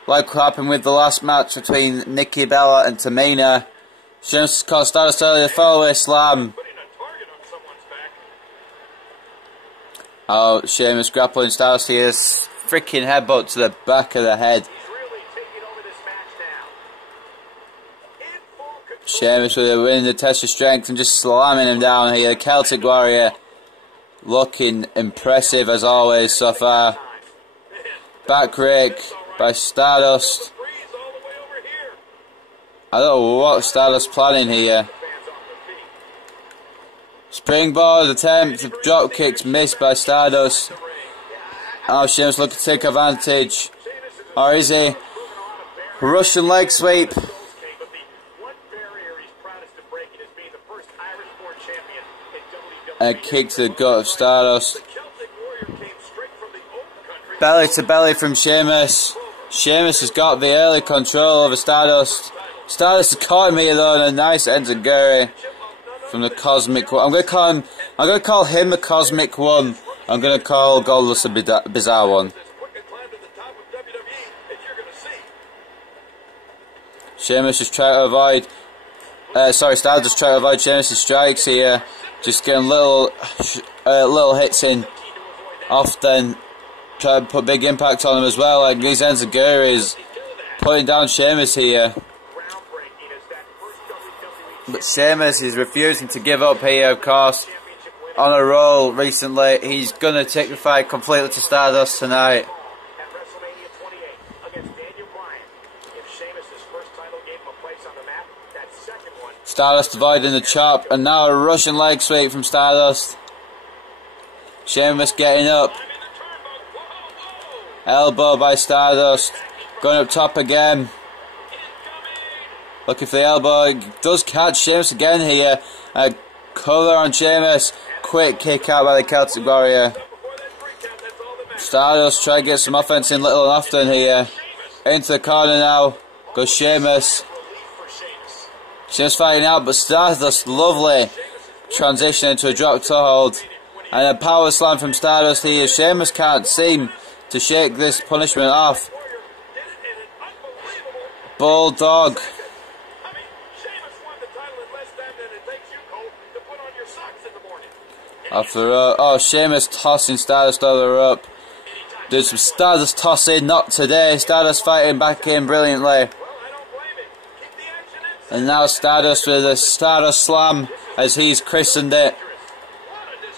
like what happened with the last match between Nikki Bella and Tamina. Sheamus caught Stardust earlier, fallaway slam. Oh, Sheamus grappling Stardust here, freaking headbutt to the back of the head. Sheamus with a win, the test of strength, and just slamming him down here. The Celtic Warrior looking impressive as always so far. Back rake by Stardust. I don't know what Stardust planning here. Springboard attempt, drop kicks missed by Stardust. Oh, Sheamus looking to take advantage. Or is he? Russian leg sweep. A kick to the gut of Stardust. Belly to belly from Sheamus. Sheamus has got the early control over Stardust. Stardust has caught him here though, and a nice enziguri from the Cosmic One. I'm going to call him a Cosmic One. I'm going to call Goldust a Bizarre One. Sheamus just trying to avoid. Stardust trying to avoid Sheamus' strikes here. Just getting little hits in. Often try to put big impact on him as well. Like these enziguris putting down Sheamus here. But Sheamus is refusing to give up here, of course. on a roll recently. He's going to take the fight completely to Stardust tonight. At WrestleMania 28 against Daniel Bryan. If Sheamus' first title gave him a place on the map, that second one... Stardust avoiding the chop, and now a Russian leg sweep from Stardust. Sheamus getting up. Elbow by Stardust. Going up top again. Looking for the elbow. Does catch Sheamus again here. Cover on Sheamus. Quick kick out by the Celtic Warrior. Stardust trying to get some offense in little and often here. Into the corner now. Goes Sheamus. Sheamus fighting out, but Stardust lovely transition into a drop toe hold. And a power slam from Stardust here. Sheamus can't seem to shake this punishment off. Bulldog. Off the rope. Oh, Sheamus tossing Stardust over the rope. Doing some Stardust tossing. Not today. Stardust fighting back in brilliantly. And now Stardust with a Stardust Slam, as he's christened it.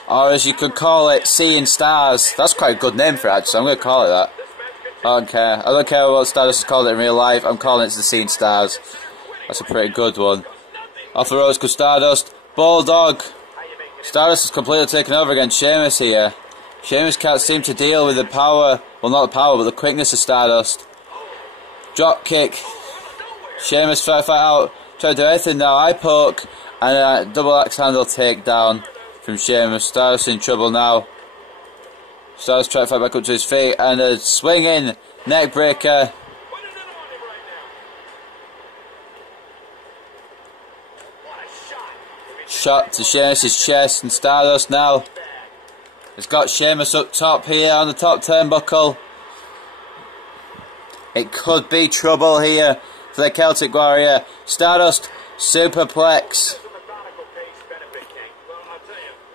Or as you could call it, Seeing Stars. That's quite a good name for it, actually. I'm going to call it that. I don't care. I don't care what Stardust has called it in real life. I'm calling it the Seeing Stars. That's a pretty good one. Off the ropes goes Stardust. Bulldog. Stardust is completely taken over against Sheamus here. Sheamus can't seem to deal with the power. Well, not the power, but the quickness of Stardust. Drop kick. Sheamus try to fight out. Try to do anything now. Eye poke. And a double axe handle takedown from Sheamus. Stardust in trouble now. Stardust trying to fight back up to his feet. And a swinging neck breaker. Shot to Sheamus' chest, and Stardust now has got Sheamus up top here on the top turnbuckle. It could be trouble here for the Celtic Warrior. Stardust superplex.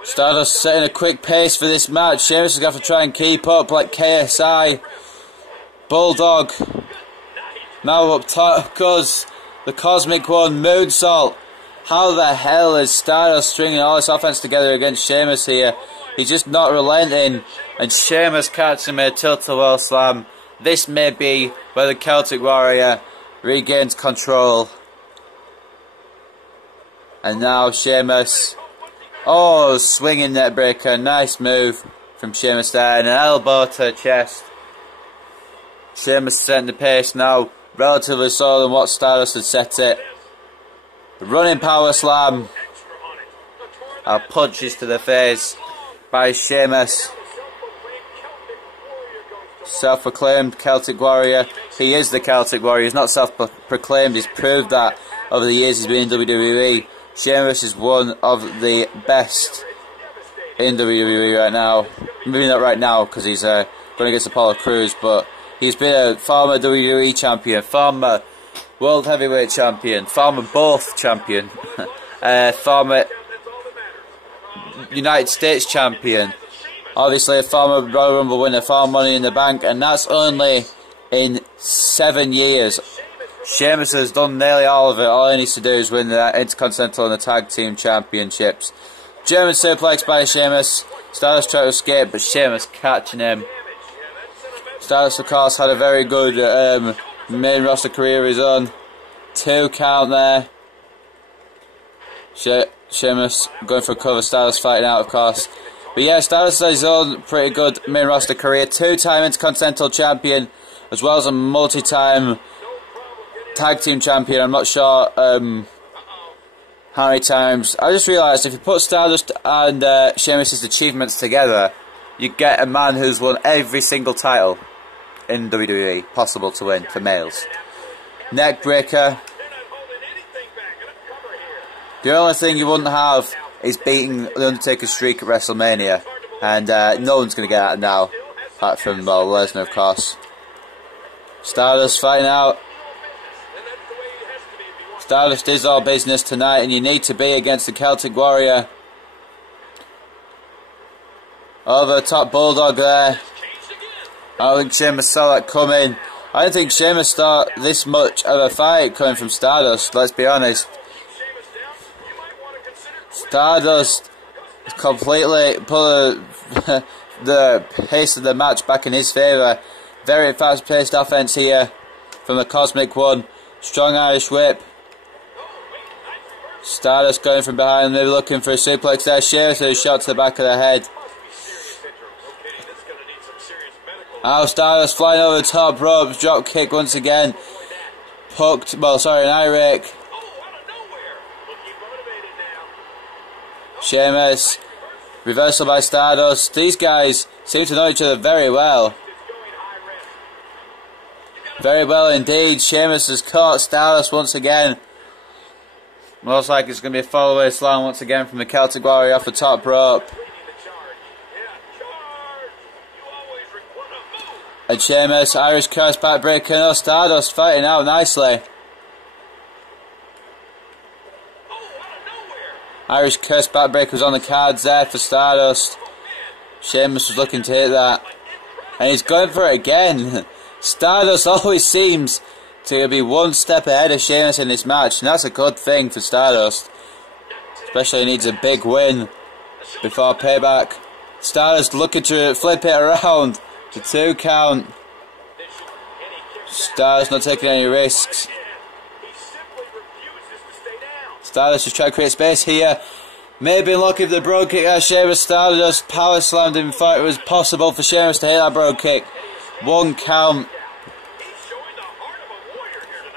Stardust setting a quick pace for this match. Sheamus is going to have to try and keep up like KSI. Bulldog. Now up top goes the Cosmic One, Moonsault. How the hell is Stardust stringing all this offense together against Sheamus here? He's just not relenting. And Sheamus catches him a tilt-a-whirl slam. This may be where the Celtic Warrior regains control. And now Sheamus. Oh, swinging neckbreaker. Nice move from Sheamus there. And an elbow to the chest. Sheamus setting the pace now. Relatively slower than what Stardust had set it. Running power slam. Punches to the face by Sheamus. Self-proclaimed Celtic Warrior. He is the Celtic Warrior. He's not self-proclaimed. He's proved that over the years he's been in WWE. Sheamus is one of the best in WWE right now. Maybe not right now because he's going against Apollo Crews, but he's been a former WWE champion, former World Heavyweight Champion, former both champion, former United States Champion, obviously a former Royal Rumble winner, former Money in the Bank, and that's only in 7 years. Sheamus has done nearly all of it. All he needs to do is win the Intercontinental and the Tag Team Championships. German suplex by Sheamus. Stardust trying to escape, but Sheamus catching him. Stardust, of course, had a very good main roster career of his own. 2 count there. Sheamus going for a cover. Stardust fighting out, of course. But yeah, Stardust has his own pretty good main roster career. 2-time Intercontinental Champion, as well as a multi-time Tag Team Champion. I'm not sure how many times. I just realised if you put Stardust and Sheamus' achievements together, you get a man who's won every single title in WWE possible to win for males. Neckbreaker. The only thing you wouldn't have is beating The Undertaker's streak at WrestleMania, and no one's going to get that now, apart from Lesnar, of course. Stardust fighting out. Stardust is all business tonight, and you need to be against the Celtic Warrior. Over the top Bulldog there. I don't think Sheamus saw that coming. I don't think Sheamus thought this much of a fight coming from Stardust, let's be honest. Stardust completely put the pace of the match back in his favour. Very fast-paced offense here from the Cosmic One. Strong Irish whip. Stardust going from behind, maybe looking for a suplex there. Sheamus with a shot to the back of the head. Now Stardust flying over the top ropes. Drop kick once again. Hooked, well, sorry, an eye rake. Sheamus. Reversal by Stardust. These guys seem to know each other very well. Very well indeed. Sheamus has caught Stardust once again. Looks like it's going to be a follow-away slam once again from the Celtic Warrior off the top rope. And Sheamus, Irish curse backbreaker. No, Stardust fighting out nicely. Irish curse backbreaker was on the cards there for Stardust. Sheamus was looking to hit that. And he's going for it again. Stardust always seems to be one step ahead of Sheamus in this match. And that's a good thing for Stardust. Especially needs a big win before Payback. Stardust looking to flip it around. The 2 count. Stardust not taking any risks. Stardust just trying to create space here. Maybe looking for the brogue kick as Sheamus. Stardust power slammed him before it was possible for Sheamus to hit that brogue kick. 1 count.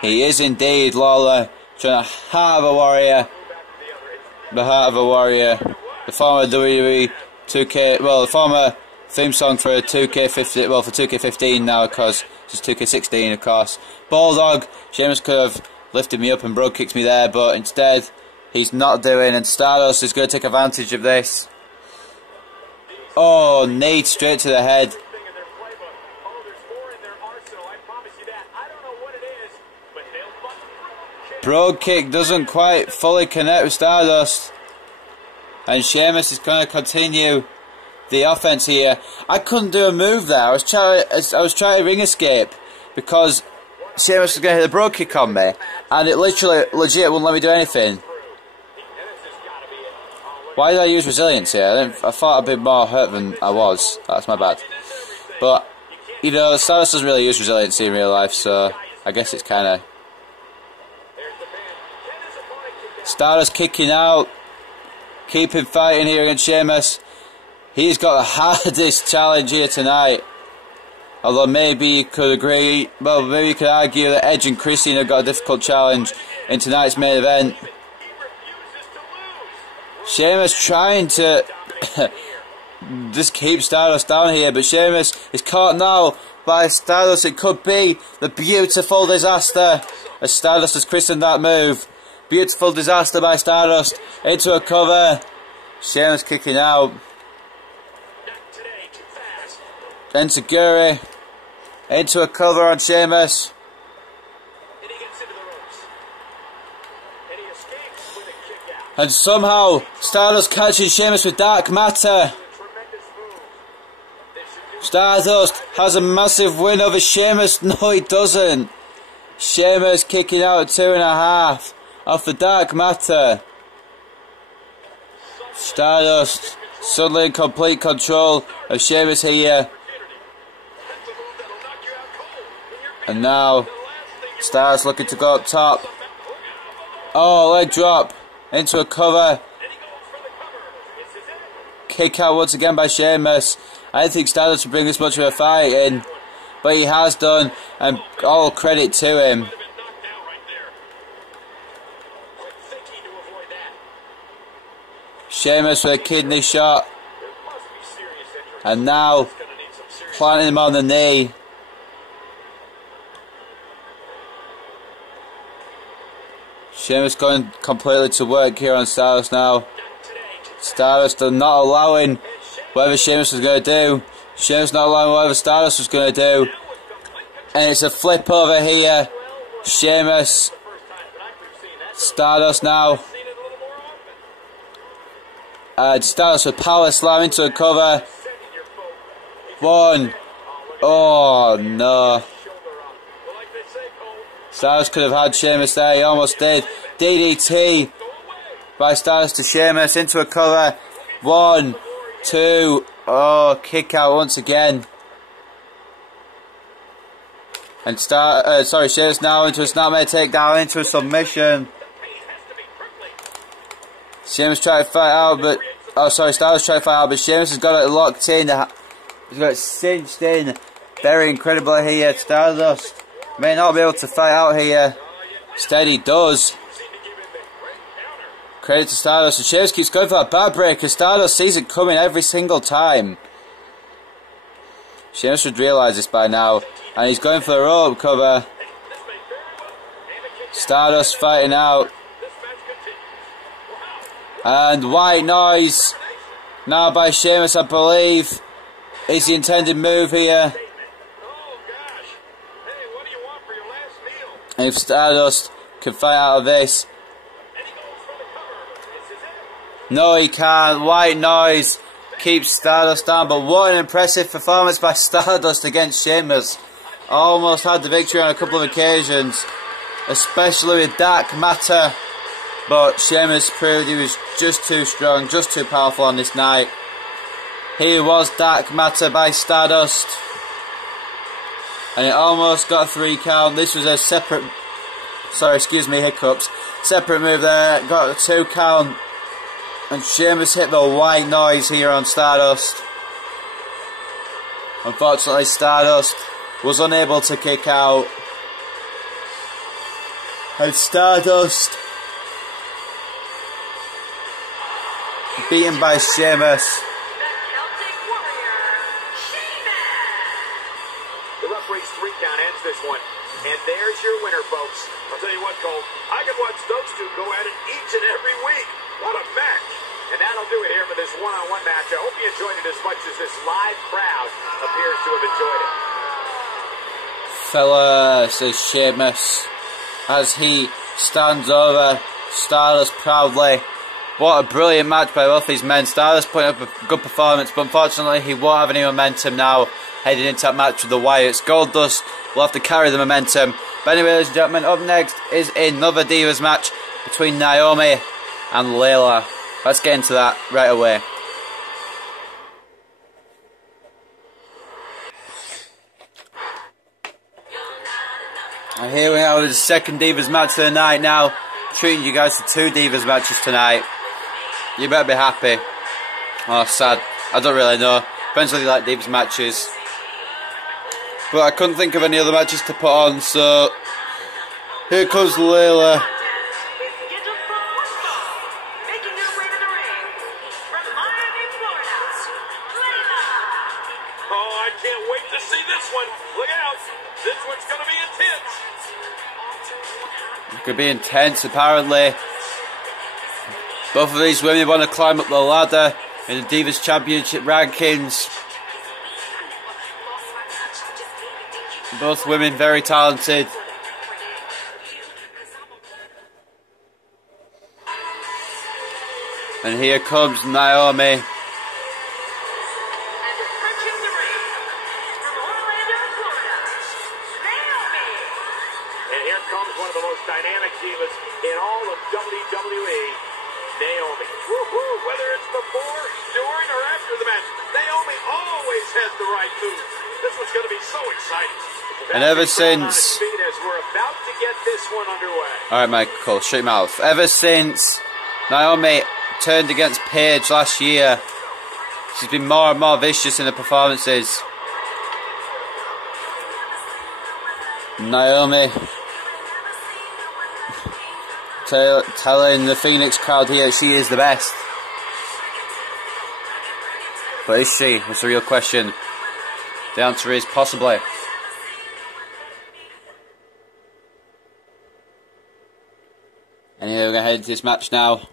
He is indeed Lawler. Trying to heart of a warrior. The heart of a warrior. The former WWE 2K, well, the former theme song for 2K15, well, for 2K15 now, because it's 2K16, of course. Bulldog. Sheamus could have lifted me up and brogue kicked me there, but instead he's not doing, and Stardust is going to take advantage of this. Oh, knee straight to the head. Brogue kick doesn't quite fully connect with Stardust, and Sheamus is going to continue the offense here. I couldn't do a move there. I was trying to ring escape because Sheamus was going to hit the brogue kick on me, and it literally, legit, wouldn't let me do anything. Why did I use resilience here? I thought I'd be more hurt than I was. That's my bad. But, you know, Stardust doesn't really use resiliency in real life, so I guess it's kind of... Stardust kicking out. Keeping fighting here against Sheamus. He's got the hardest challenge here tonight. Although maybe you could agree, well, maybe you could argue that Edge and Christian have got a difficult challenge in tonight's main event. Sheamus trying to just keep Stardust down here, but Sheamus is caught now by Stardust. It could be the beautiful disaster as Stardust has christened that move. Beautiful disaster by Stardust into a cover. Sheamus kicking out. Enziguri into a cover on Sheamus. And somehow Stardust catches Sheamus with Dark Matter. Stardust has a massive win over Sheamus. No, he doesn't. Sheamus kicking out at 2.5 off the Dark Matter. Stardust suddenly in complete control of Sheamus here. And now Stardust looking to go up top. Oh, leg drop into a cover. Kick out once again by Sheamus. I didn't think Stardust would bring this much of a fight in, but he has done, and all credit to him. Sheamus with a kidney shot. And now planting him on the knee. Sheamus going completely to work here on Stardust now. Stardust not allowing whatever Sheamus was going to do. Sheamus not allowing whatever Stardust was going to do. And it's a flip over here. Sheamus. Stardust now. Stardust with power slam into a cover. 1. Oh no. Stardust could have had Sheamus there. He almost did. DDT by Stardust to Sheamus into a cover. 1, 2. Oh, kick out once again. And Sheamus now into a snapmare takedown, into a submission. Sheamus tried to fight out, but Stardust tried to fight out, but Sheamus has got it locked in. He's got it cinched in very incredibly here. Stardust may not be able to fight out here. Instead he does. Credit to Stardust, and Sheamus keeps going for a bad break, and Stardust sees it coming every single time. Sheamus should realise this by now, and he's going for a rope cover. Stardust fighting out. And white noise now by Sheamus, I believe, is the intended move here. If Stardust can fight out of this. No, he can't. White noise keeps Stardust down, but what an impressive performance by Stardust against Sheamus. Almost had the victory on a couple of occasions, especially with Dark Matter, but Sheamus proved he was just too strong, just too powerful on this night. Here was Dark Matter by Stardust, and it almost got a 3 count. This was a separate, hiccups, separate move there, got a 2 count. And Sheamus hit the white noise here on Stardust. Unfortunately, Stardust was unable to kick out. And Stardust beaten by Sheamus. The referee's 3 count ends this one. And there's your winner, folks. I'll tell you what, Cole, I could watch those two go at it each and every week. What a match. And that'll do it here for this one-on-one match. I hope you enjoyed it as much as this live crowd appears to have enjoyed it. Fella, says Sheamus, as he stands over Stardust proudly. What a brilliant match by both these men. Stardust putting up a good performance, but unfortunately he won't have any momentum now heading into that match with the Wyatts. Goldust will have to carry the momentum. But anyway, ladies and gentlemen, up next is another Divas match between Naomi and Layla. Let's get into that right away. And here we are with the second Divas match of the night now. Treating you guys to 2 Divas matches tonight. You better be happy. Oh, sad. I don't really know. Depends whether you like Divas matches. But I couldn't think of any other matches to put on, so here comes Layla. Could be intense, apparently. Both of these women want to climb up the ladder in the Divas Championship rankings. Both women very talented. And here comes Naomi. Dynamic divas in all of WWE, Naomi. Woohoo! Whether it's before, during, or after the match, Naomi always has the right move. This one's going to be so exciting. And ever since, as we're about to get this one underway. Alright, Michael, shut your mouth. Ever since Naomi turned against Paige last year, she's been more and more vicious in her performances. Naomi telling the Phoenix crowd here she is the best. But is she? That's the real question. The answer is possibly. Anyway, we're going to head into this match now.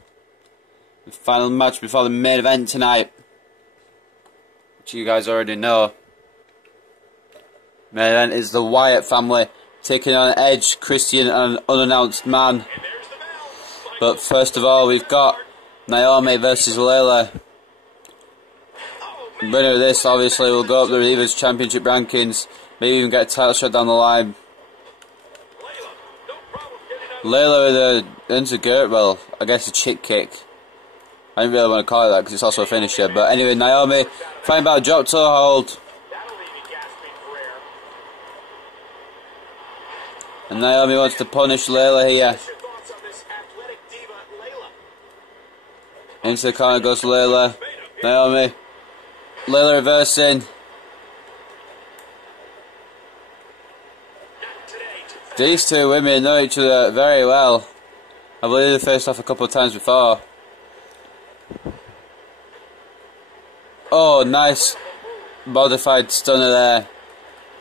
The final match before the main event tonight, which you guys already know. Main event is the Wyatt family taking on Edge, Christian and an unannounced man. But first of all, we've got Naomi versus Layla. Winner of this obviously will go up the Divas Championship rankings, maybe even get a title shot down the line. Layla with a, into Gert, well, I guess a chick kick. I didn't really want to call it that because it's also a finisher. But anyway, Naomi fighting about a drop toe hold. And Naomi wants to punish Layla here. Into the corner goes Layla. Naomi. Layla reversing. These two women know each other very well. I believe they faced off a couple of times before. Oh, nice modified stunner there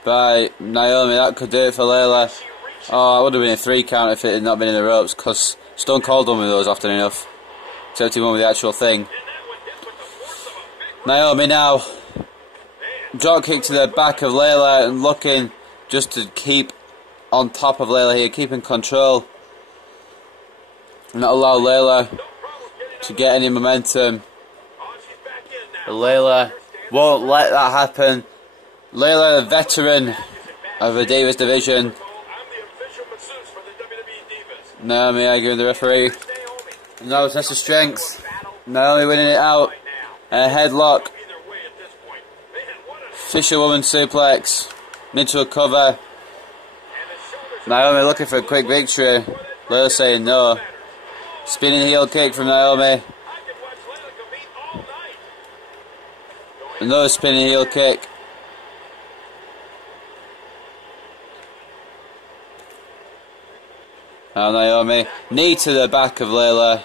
by Naomi. That could do it for Layla. Oh, it would have been a 3 count if it had not been in the ropes, because Stone Cold won with those often enough. Except he won with the actual thing. Naomi now. Drop kick to the back of Layla and looking just to keep on top of Layla here, keeping control. Not allow Layla to get any momentum. But Layla won't let that happen. Layla, the veteran of the Divas division. Naomi arguing with the referee. No test of strength. Naomi winning it out. A headlock. Fisherwoman suplex. Into a cover. Naomi looking for a quick victory. Layla saying no. Spinning heel kick from Naomi. Another spinning heel kick. Now Naomi. Knee to the back of Layla.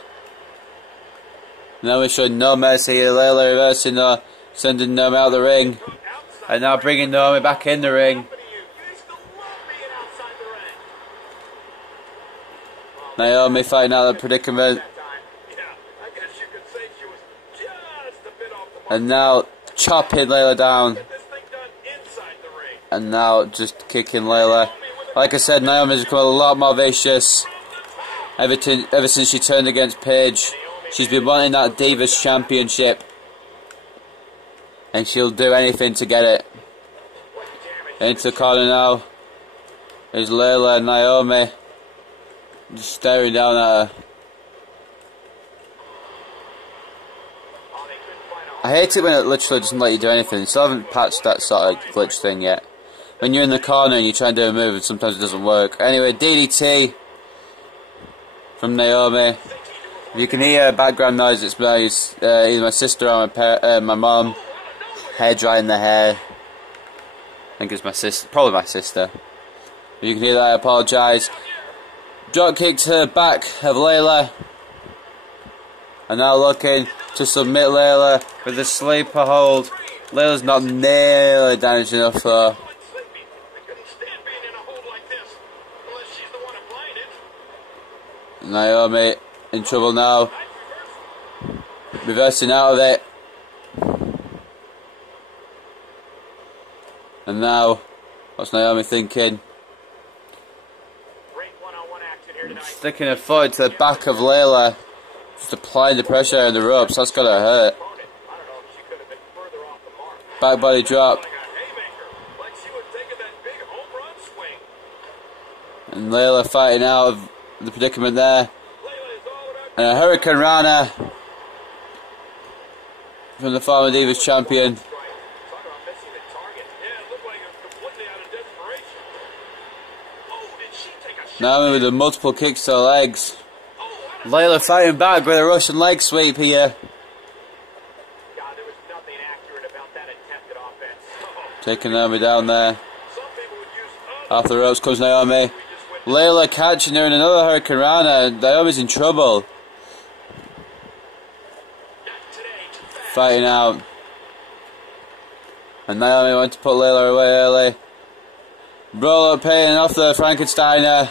Naomi showing no mercy here. Layla reversing her. Sending Naomi out of the ring. And now bringing Naomi back in the ring. Naomi fighting out of the predicament. And now chopping Layla down. And now just kicking Layla. Like I said, Naomi's become a lot more vicious ever since she turned against Paige. She's been wanting that Divas Championship. And she'll do anything to get it. Into the corner now is Layla and Naomi. Just staring down at her. I hate it when it literally doesn't let you do anything. So I haven't patched that sort of glitch thing yet. When you're in the corner and you try and do a move and sometimes it doesn't work. Anyway, DDT from Naomi. If you can hear background noise, it's either my sister or my mum hair drying their hair. I think it's my sister, probably my sister. If you can hear that, I apologise. Drop kick to the back of Layla. And now looking to submit Layla with a sleeper hold. Layla's not nearly damaged enough though. Naomi in trouble now. Reversing out of it. And now, what's Naomi thinking? Sticking her foot into the back of Layla. Just applying the pressure on the ropes. That's gotta hurt. Back body drop. And Layla fighting out of the predicament there. And a Hurricane Rana from the former Divas champion. Naomi with the multiple kicks to the legs. Layla fighting back with a Russian leg sweep here. Taking Naomi down there. Off the ropes comes Naomi. Layla catching her in another Hurricane Rana. Naomi's in trouble. Fighting out. And Naomi wants to put Layla away early. Roll up pain off the Frankensteiner.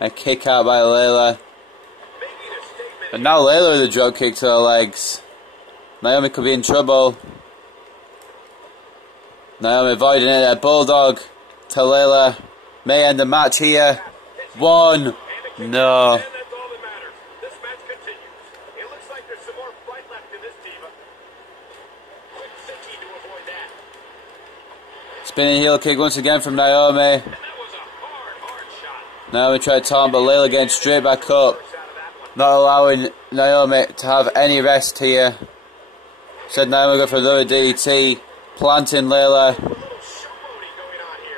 A kick out by Layla. And now Layla with a drop kick to her legs. Naomi could be in trouble. Naomi avoiding it. A bulldog to Layla. May end the match here. 1. No. Spinning heel kick once again from Naomi. Naomi tried to taunt, but Layla getting straight back up. Not allowing Naomi to have any rest here. Said Naomi go for another DDT, planting Layla.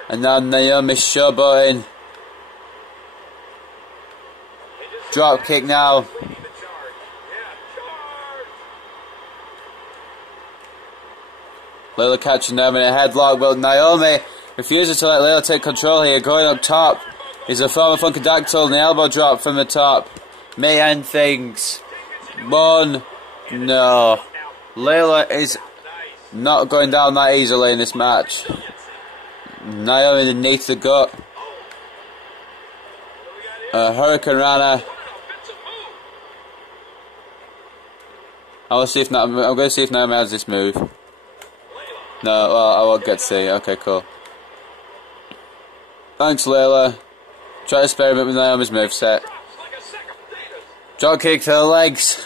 And now Naomi showboating. Drop kick now. Layla catching Naomi in a headlock, but Naomi refuses to let Layla take control here. Going up top is a form of Funkadactyl and the elbow drop from the top. May end things. One. No. Layla is not going down that easily in this match. Naomi the knee to the gut. Hurricane Rana. I'm going to see if Naomi has this move. No, well, I won't get to see. Okay, cool. Thanks, Layla. Try to experiment with Naomi's moveset. Drop kick to the legs.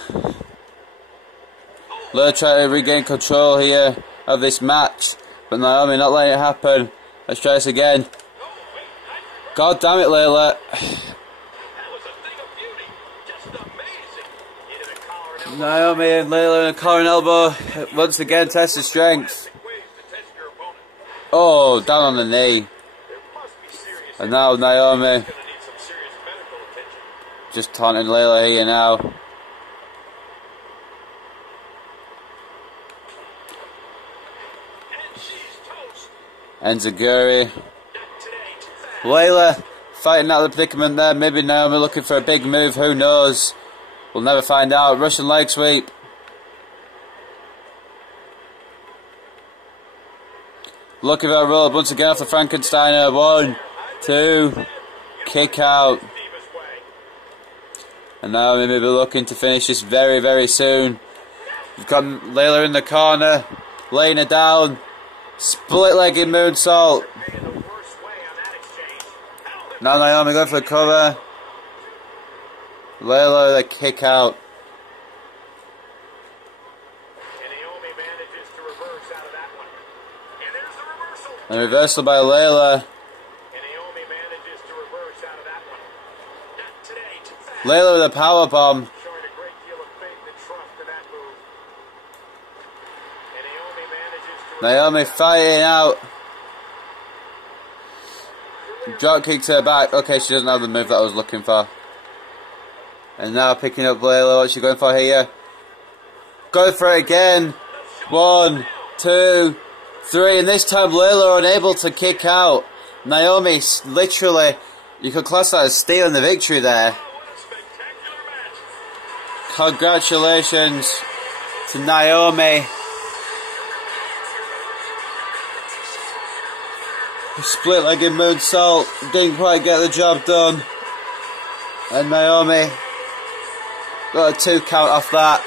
Layla trying to regain control here of this match, but Naomi not letting it happen. Let's try this again. God damn it, Layla. Naomi and Layla in a collar and elbow. Once again, test of strength. Oh, down on the knee. And now Naomi just taunting Layla here now. Enziguri. Layla fighting out of the predicament there. Maybe Naomi looking for a big move. Who knows? We'll never find out. Russian leg sweep. Looking for a roll once again off the Frankensteiner. 1, 2. Kick out. And now we may be looking to finish this very, very soon. We've got Layla in the corner. Laying her down. Split-legged moonsault. Now Naomi going for the cover. Layla the kick out. And reversal by Layla. Layla with a power bomb. Naomi fighting out. Drop kick to her back. Okay, she doesn't have the move that I was looking for. And now picking up Layla. What's she going for here? Go for it again. 1, 2, 3. And this time Layla unable to kick out. Naomi literally, you could class that as stealing the victory there. Congratulations to Naomi. Split-legged moonsault, didn't quite get the job done. And Naomi got a 2 count off that.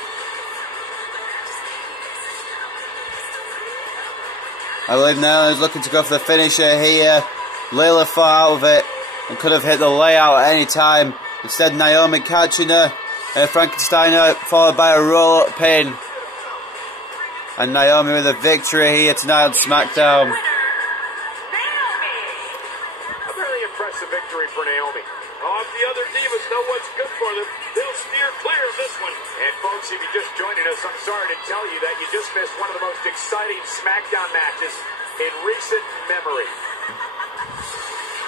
I believe Naomi's looking to go for the finisher here. Layla fought out of it and could have hit the layout at any time. Instead, Naomi catching her. And Frankensteiner followed by a roll-up pin. And Naomi with a victory here tonight on Smackdown. Victory for Naomi. Oh, if the other divas know what's good for them, they'll steer clear of this one. And folks, if you're just joining us, I'm sorry to tell you that you just missed one of the most exciting Smackdown matches in recent memory.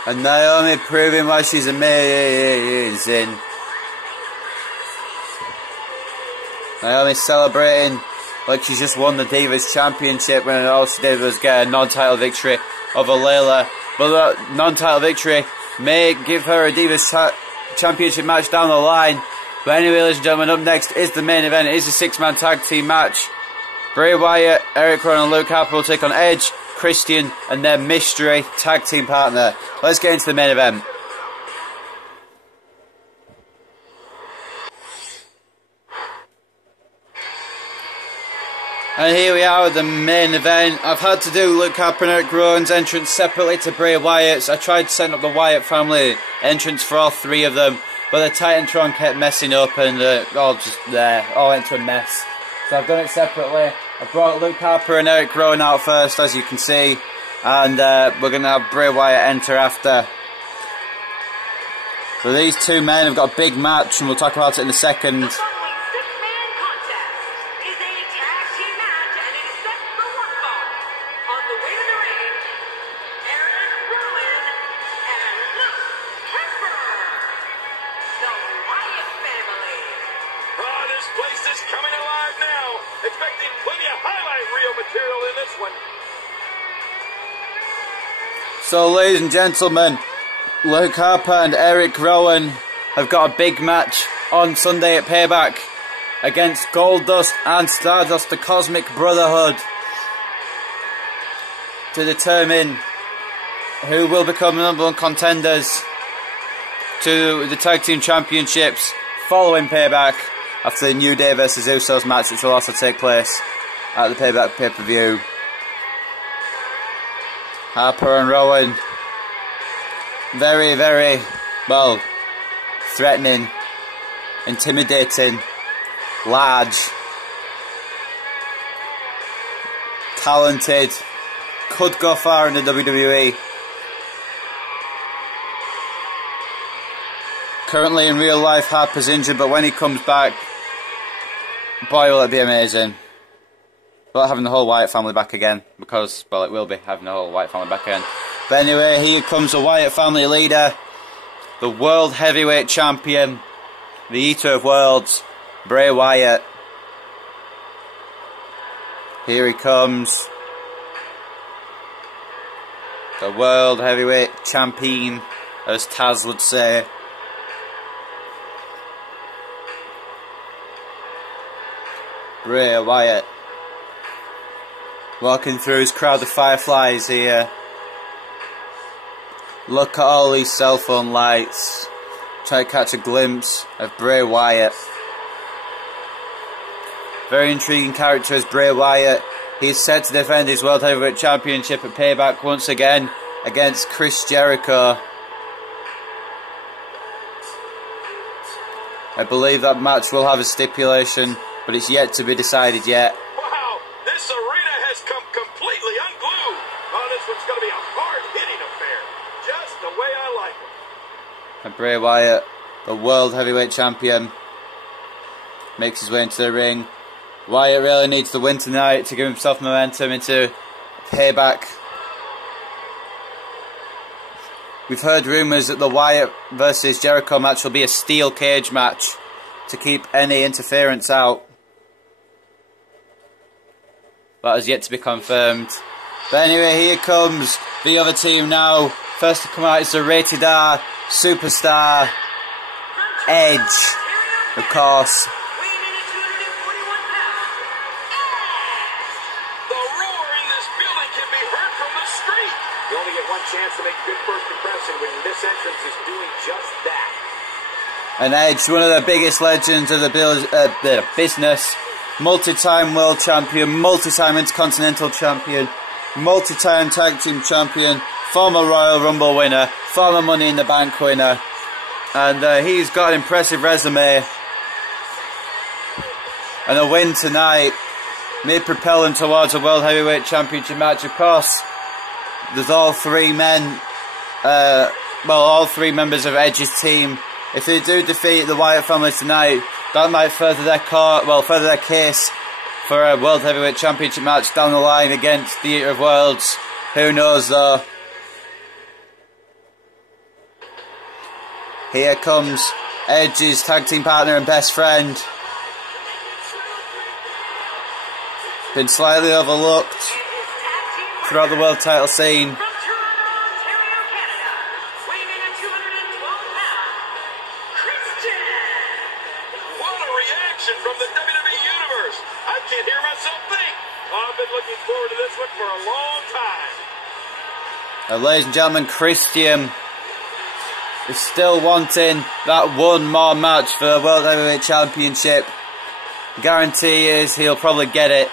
And Naomi proving why she's amazing. Naomi celebrating like she's just won the Divas Championship when all she did was get a non-title victory over Layla. But that non-title victory may give her a Divas Championship match down the line. But anyway, ladies and gentlemen, up next is the main event. It is a 6-man tag team match. Bray Wyatt, Eric Rowan and Luke Harper will take on Edge, Christian and their mystery tag team partner. Let's get into the main event. And here we are at the main event. I've had to do Luke Harper and Eric Rowan's entrance separately to Bray Wyatt's. I tried to set up the Wyatt family entrance for all 3 of them, but the Titantron kept messing up and all went to a mess. So I've done it separately. I brought Luke Harper and Eric Rowan out first, as you can see, and we're going to have Bray Wyatt enter after. But these two men have got a big match, and we'll talk about it in a second. The following six-man contest is a tag team match, and it is set for one fall. On the way to the ring, Eric Rowan and Luke Harper, the Wyatt family. Oh, this place is coming alive now. Expecting plenty of highlight reel material in this one. So, ladies and gentlemen, Luke Harper and Eric Rowan have got a big match on Sunday at Payback against Goldust and Stardust, the Cosmic Brotherhood, to determine who will become the number one contenders to the Tag Team Championships following Payback after the New Day vs Usos match, which will also take place at the Payback pay-per-view. Harper and Rowan, very, very, well, threatening, intimidating, large, talented, could go far in the WWE. Currently in real life, Harper's injured, but when he comes back, boy, will it be amazing. We'll having the whole Wyatt family back again, because, well, it will be having the whole Wyatt family back again. But anyway, here comes the Wyatt family leader, the World Heavyweight Champion, the Eater of Worlds, Bray Wyatt. Here he comes. The World Heavyweight Champion, as Taz would say. Bray Wyatt. Walking through his crowd of fireflies here. Look at all these cell phone lights. Try to catch a glimpse of Bray Wyatt. Very intriguing character is Bray Wyatt. He's set to defend his World Heavyweight Championship at Payback once again against Chris Jericho. I believe that match will have a stipulation, but it's yet to be decided yet. Wow, this arena has come completely unglued. Oh, this one's going to be a hard-hitting affair. Just the way I like it. And Bray Wyatt, the World Heavyweight Champion, makes his way into the ring. Wyatt really needs the win tonight to give himself momentum into Payback. We've heard rumours that the Wyatt versus Jericho match will be a steel cage match to keep any interference out. That has yet to be confirmed. But anyway, here comes the other team now. First to come out is the Rated R superstar, Edge, of course. The roar in this building can be heard from the street. You only get one chance to make a good first impression when this entrance is doing just that. And Edge, one of the biggest legends of the business, multi-time world champion, multi-time intercontinental champion, multi-time tag team champion, former Royal Rumble winner, former Money in the Bank winner, and he's got an impressive resume. And a win tonight may propel him towards a World Heavyweight Championship match. Of course, there's all three men, all three members of Edge's team. If they do defeat the Wyatt family tonight, that might further their case for a World Heavyweight Championship match down the line against the Eater of Worlds. Who knows though? Here comes Edge's tag team partner and best friend. Been slightly overlooked throughout the world title scene. What a reaction from the WWE Universe. I can't hear myself think. I've been looking forward to this one for a long time. Ladies and gentlemen, Christian is still wanting that one more match for the World Heavyweight Championship. Guarantee is he'll probably get it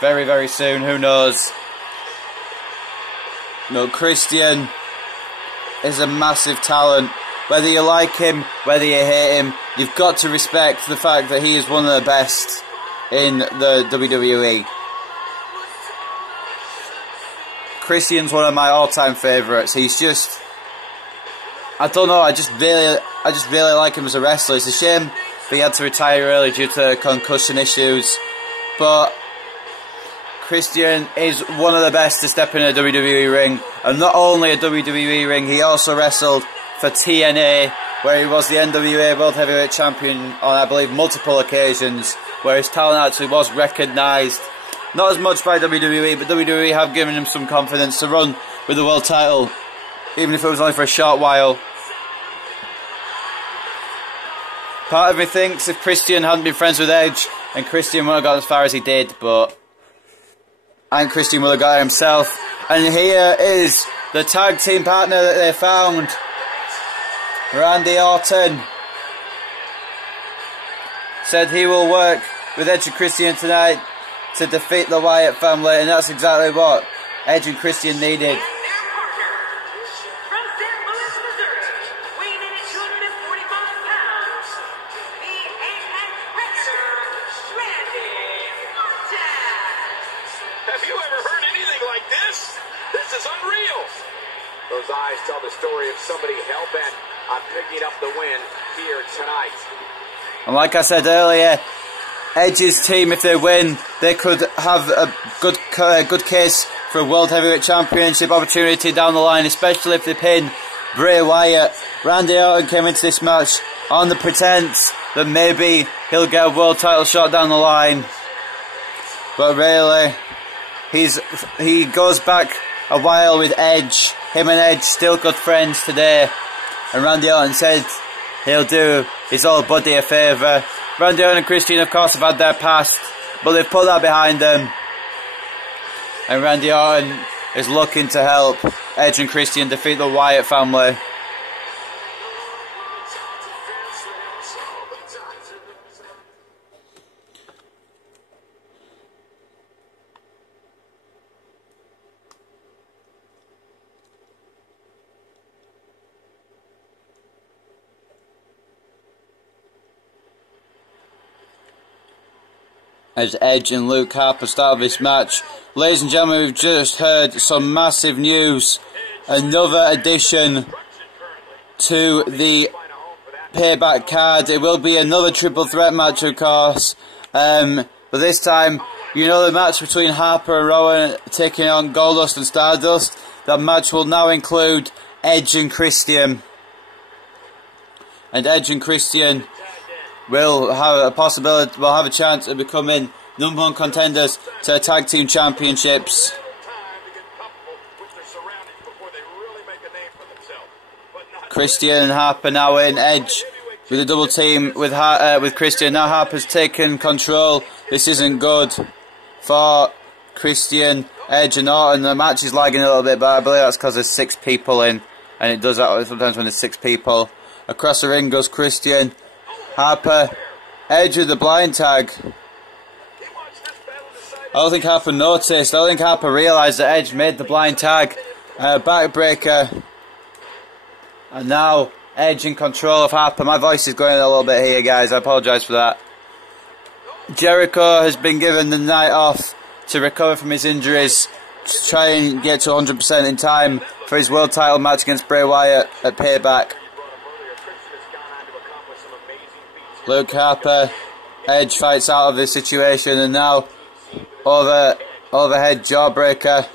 very, very soon. Who knows? No, Christian is a massive talent. Whether you like him, whether you hate him, you've got to respect the fact that he is one of the best in the WWE. Christian's one of my all-time favourites. He's just, I don't know, I just really I just really like him as a wrestler. It's a shame that he had to retire early due to concussion issues. But Christian is one of the best to step in a WWE ring. And not only a WWE ring, he also wrestled for TNA, where he was the NWA World Heavyweight Champion on, I believe, multiple occasions, where his talent actually was recognised. Not as much by WWE, but WWE have given him some confidence to run with the world title, even if it was only for a short while. Part of me thinks if Christian hadn't been friends with Edge, and Christian would have got as far as he did, but Christian would have got it himself. And here is the tag team partner that they found, Randy Orton. Said he will work with Edge and Christian tonight to defeat the Wyatt family, and that's exactly what Edge and Christian needed. Have you ever heard anything like this? This is unreal. Those eyes tell the story of somebody hell-bent on picking up the win here tonight. And like I said earlier, Edge's team, if they win, they could have a good case for a World Heavyweight Championship opportunity down the line, especially if they pin Bray Wyatt. Randy Orton came into this match on the pretense that maybe he'll get a world title shot down the line. But really, he goes back a while with Edge. Him and Edge still good friends today. And Randy Orton said he'll do his old buddy a favour. Randy Orton and Christian, of course, have had their past, but they've put that behind them. And Randy Orton is looking to help Edge and Christian defeat the Wyatt family. As Edge and Luke Harper start this match. Ladies and gentlemen, we've just heard some massive news. Another addition to the Payback card. It will be another triple threat match, of course. But this time, you know, the match between Harper and Rowan taking on Goldust and Stardust. That match will now include Edge and Christian. And Edge and Christian will have a possibility, will have a chance of becoming #1 contenders to the tag team championships. Christian and Harper now in. Edge with a double team with Christian. Now Harper's taken control. This isn't good for Christian, Edge and Orton. The match is lagging a little bit, but I believe that's because there's 6 people in, and it does that sometimes when there's 6 people. Across the ring goes Christian. Harper, Edge with the blind tag. I don't think Harper noticed. I don't think Harper realised that Edge made the blind tag. Backbreaker. And now Edge in control of Harper. My voice is going a little bit here, guys. I apologise for that. Jericho has been given the night off to recover from his injuries, to try and get to 100% in time for his world title match against Bray Wyatt at Payback. Luke Harper, Edge fights out of this situation, and now overhead jawbreaker.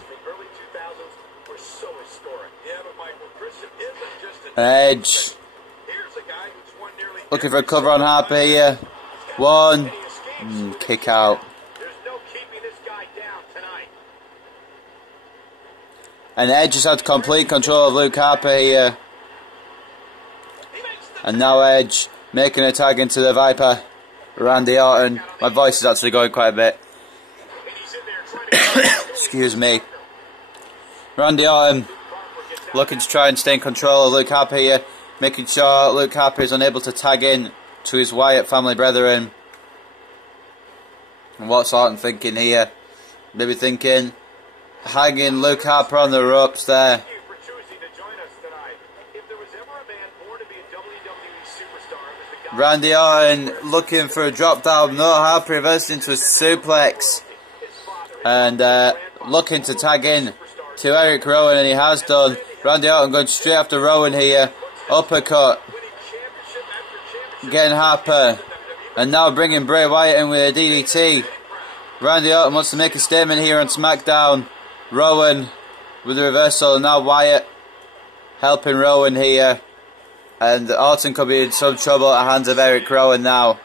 Edge looking for a cover on Harper here. 1 kick out. And Edge has had complete control of Luke Harper here. And now Edge making a tag into the Viper, Randy Orton. My voice is actually going quite a bit. Excuse me. Randy Orton looking to try and stay in control of Luke Harper here, making sure Luke Harper is unable to tag in to his Wyatt family brethren. And what's Orton thinking here? Maybe thinking hanging Luke Harper on the ropes there. Randy Orton looking for a drop down. No, Harper reversed into a suplex. And looking to tag in to Eric Rowan, and he has done. Randy Orton going straight after Rowan here. Uppercut. getting Harper. And now bringing Bray Wyatt in with a DDT. Randy Orton wants to make a statement here on Smackdown. Rowan with the reversal, and now Wyatt helping Rowan here. And Orton could be in some trouble at the hands of Eric Rowan now.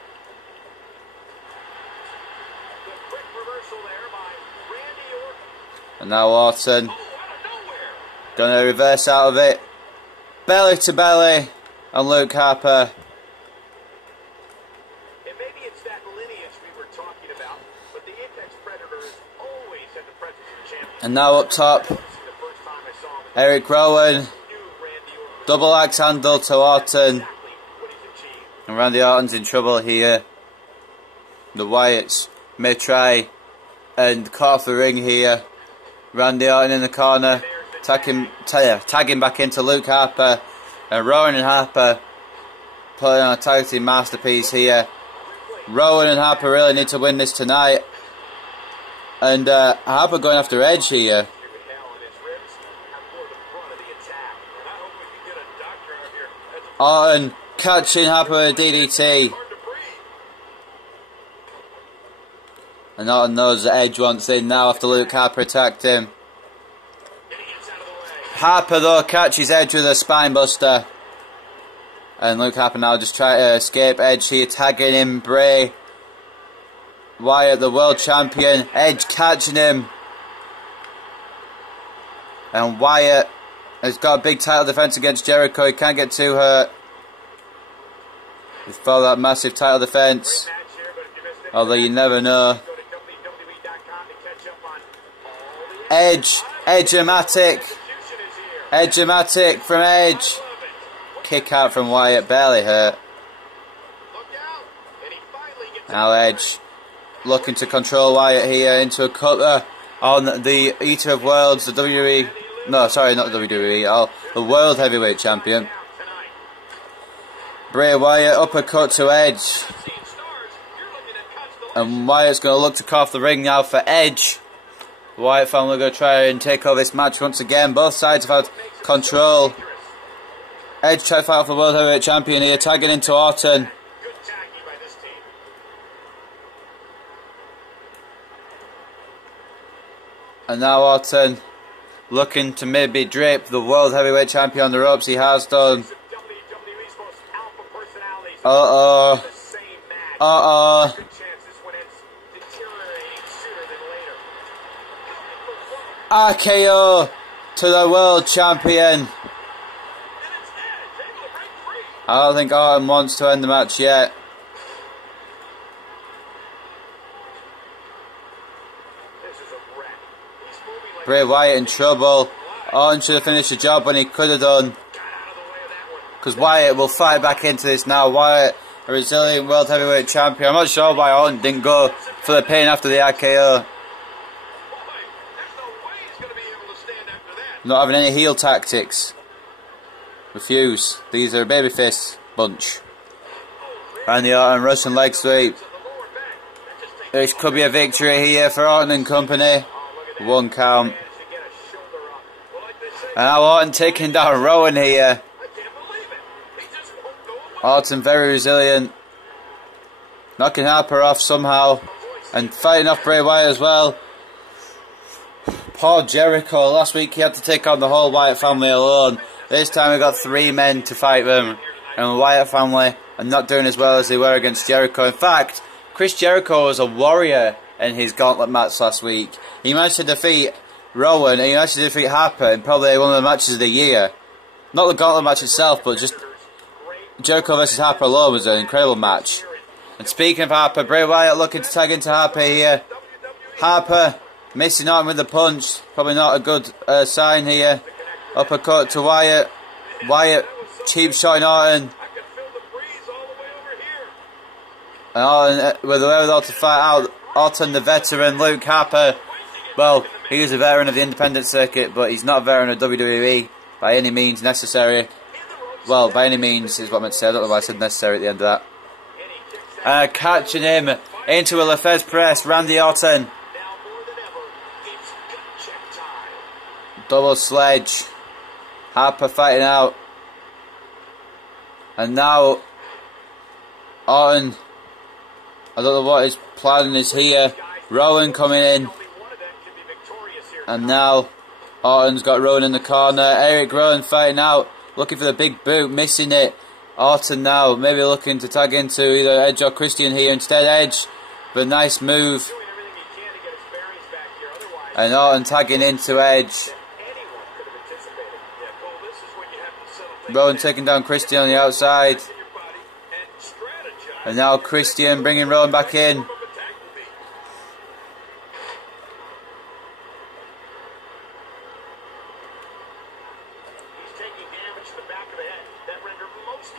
And now Orton gonna reverse out of it. Belly to belly on Luke Harper. And now up top, Eric Rowan, double axe handle to Orton. And Randy Orton's in trouble here. The Wyatts may try and cut off the ring here. Randy Orton in the corner, tagging back into Luke Harper. And Rowan and Harper putting on a tag team masterpiece here. Rowan and Harper really need to win this tonight. And Harper going after Edge here. Orton catching Harper with a DDT. And Orton knows that Edge wants in now after Luke Harper attacked him. Harper though catches Edge with a spine buster. And Luke Harper now just trying to escape Edge here, tagging him. Bray Wyatt, the world champion, Edge catching him. And Wyatt has got a big title defense against Jericho. He can't get too hurt. Follow that massive title defense. Although you never know. Edge-o-matic from Edge. Kick out from Wyatt, barely hurt. Now Edge looking to control Wyatt here into a cutter on the Eater of Worlds, the WWE. No, sorry, not the WWE. The World Heavyweight Champion. Bray Wyatt uppercut to Edge. And Wyatt's going to look to cut off the ring now for Edge. The Wyatt family are going to try and take over this match once again. Both sides have had control. Edge trying to fight off the World Heavyweight Champion here, tagging into Orton. And now Orton looking to maybe drape the World Heavyweight Champion on the ropes. He has done. Uh-oh. Uh-oh. RKO to the World Champion. I don't think Orton wants to end the match yet. Bray Wyatt in trouble. Orton should have finished the job when he could have done. Because Wyatt will fight back into this now. Wyatt, a resilient World Heavyweight Champion. I'm not sure why Orton didn't go for the pin after the RKO. Not having any heel tactics. Refuse. These are a babyface bunch. Randy Orton, Russian leg sweep. This could be a victory here for Orton and company. 1 count. And now Orton taking down Rowan here. Orton very resilient. Knocking Harper off somehow. And fighting off Bray Wyatt as well. Poor Jericho. Last week he had to take on the whole Wyatt family alone. This time we got 3 men to fight them. And the Wyatt family are not doing as well as they were against Jericho. In fact, Chris Jericho was a warrior in his gauntlet match last week. He managed to defeat Rowan and he managed to defeat Harper in probably one of the matches of the year. Not the gauntlet match itself, but just Jericho versus Harper alone was an incredible match. And speaking of Harper, Bray Wyatt looking to tag into Harper here. Harper missing Orton with the punch. Probably not a good sign here. Uppercut to Wyatt. Wyatt cheap shotting Orton. And Orton with the wherewithal to fight out Orton, the veteran. Luke Harper, well, he is a veteran of the independent circuit, but he's not a veteran of WWE by any means necessary. Well, by any means is what I meant to say. I don't know why I said necessary at the end of that. Catching him into a Lefebvre press. Randy Orton. Double sledge. Harper fighting out. And now Orton, I don't know what his plan is here. Rowan coming in. And now Orton's got Rowan in the corner. Eric Rowan fighting out, looking for the big boot, missing it. Orton now maybe looking to tag into either Edge or Christian here. Instead Edge, but nice move. And Orton tagging into Edge. Rowan taking down Christian on the outside. And now Christian bringing Rowan back in.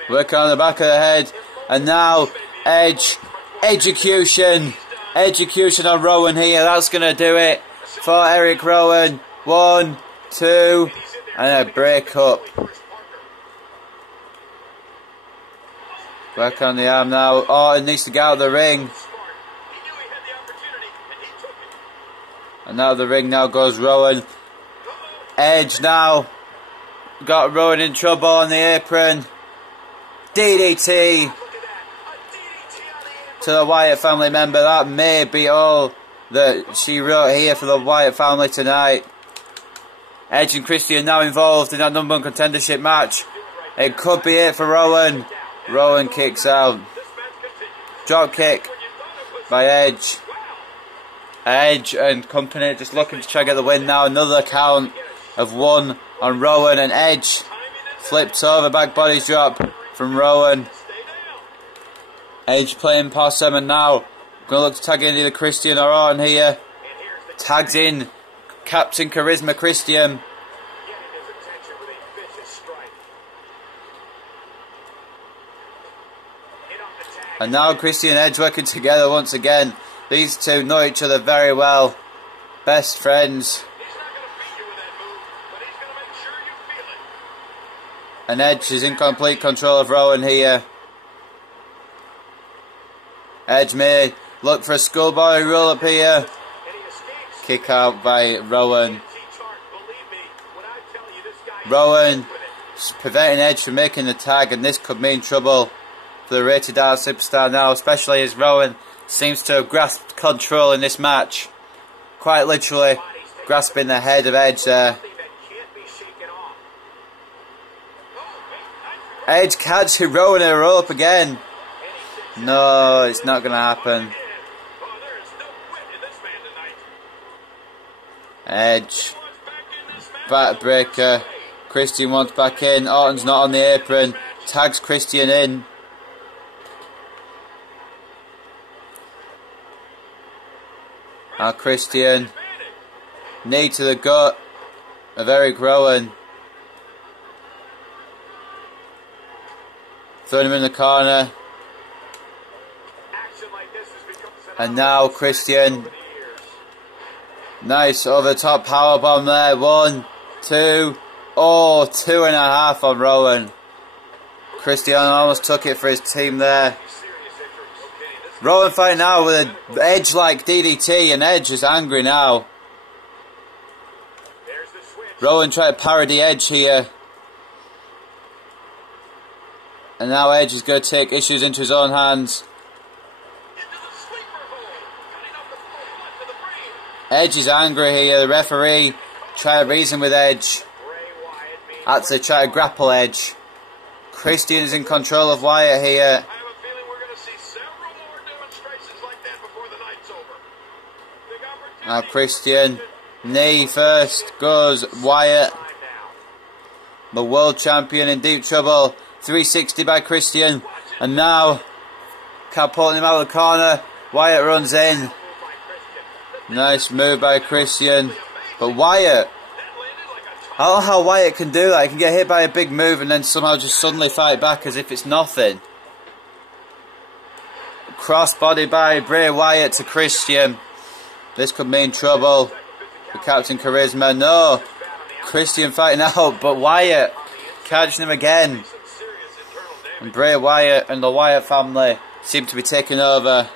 Working on the back of the head. And now Edge. Execution. Execution on Rowan here. That's going to do it for Eric Rowan. 1, 2, and a break up. Work on the arm now. Orton needs to get out of the ring. And out of the ring now goes Rowan. Edge now. Got Rowan in trouble on the apron. DDT to the Wyatt family member. That may be all that she wrote here for the Wyatt family tonight. Edge and Christian now involved in that number one contendership match. It could be it for Rowan. Rowan kicks out. Drop kick by Edge. Edge and company just looking to try to get the win now. Another count of 1 on Rowan, and Edge flipped over, back body drop from Rowan. Edge playing possum, and now going to look to tag in either Christian or Orton here. Tags in Captain Charisma Christian. And now Christian and Edge working together once again. These two know each other very well. Best friends. And Edge is in complete control of Rowan here. Edge may look for a schoolboy roll up here. Kick out by Rowan. Rowan preventing Edge from making the tag, and this could mean trouble for the Rated R Superstar now, especially as Rowan seems to have grasped control in this match. Quite literally grasping the head of Edge there. Edge catching Rowan in a roll up again. No, it's not going to happen. Edge. Backbreaker. Christian wants back in. Orton's not on the apron. Tags Christian in. Now Christian. Knee to the gut of Eric Rowan. Throwing him in the corner. And now Christian. Nice over the top powerbomb there. 1, 2. Oh, 2.5 on Rowan. Christian almost took it for his team there. Rowan fighting now with an Edge-like DDT, and Edge is angry now. Rowan trying to parody Edge here. And now Edge is going to take issues into his own hands. Edge is angry here. The referee trying to reason with Edge. Actually try to grapple Edge. Christian is in control of Wyatt here. Now Christian. Knee first goes Wyatt. The world champion in deep trouble. 360 by Christian. And now catapulting him out of the corner. Wyatt runs in. Nice move by Christian. But Wyatt, I don't know how Wyatt can do that. He can get hit by a big move and then somehow just suddenly fight back as if it's nothing. Crossbody by Bray Wyatt to Christian. This could mean trouble for Captain Charisma. No. Christian fighting out, but Wyatt catching him again. And Bray Wyatt and the Wyatt family seem to be taking over.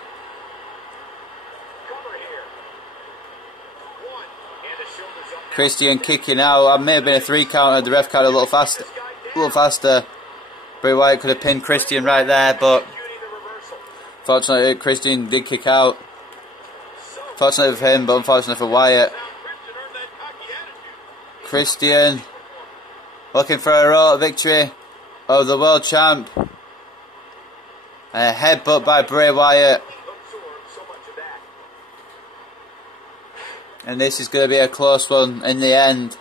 Christian kicking out. That may have been a 3 count. The ref counted a little faster. Bray Wyatt could have pinned Christian right there, but Fortunately, Christian did kick out. Fortunately for him, but unfortunately for Wyatt. Christian looking for a roll victory of the world champ. A headbutt by Bray Wyatt. And this is going to be a close one in the end.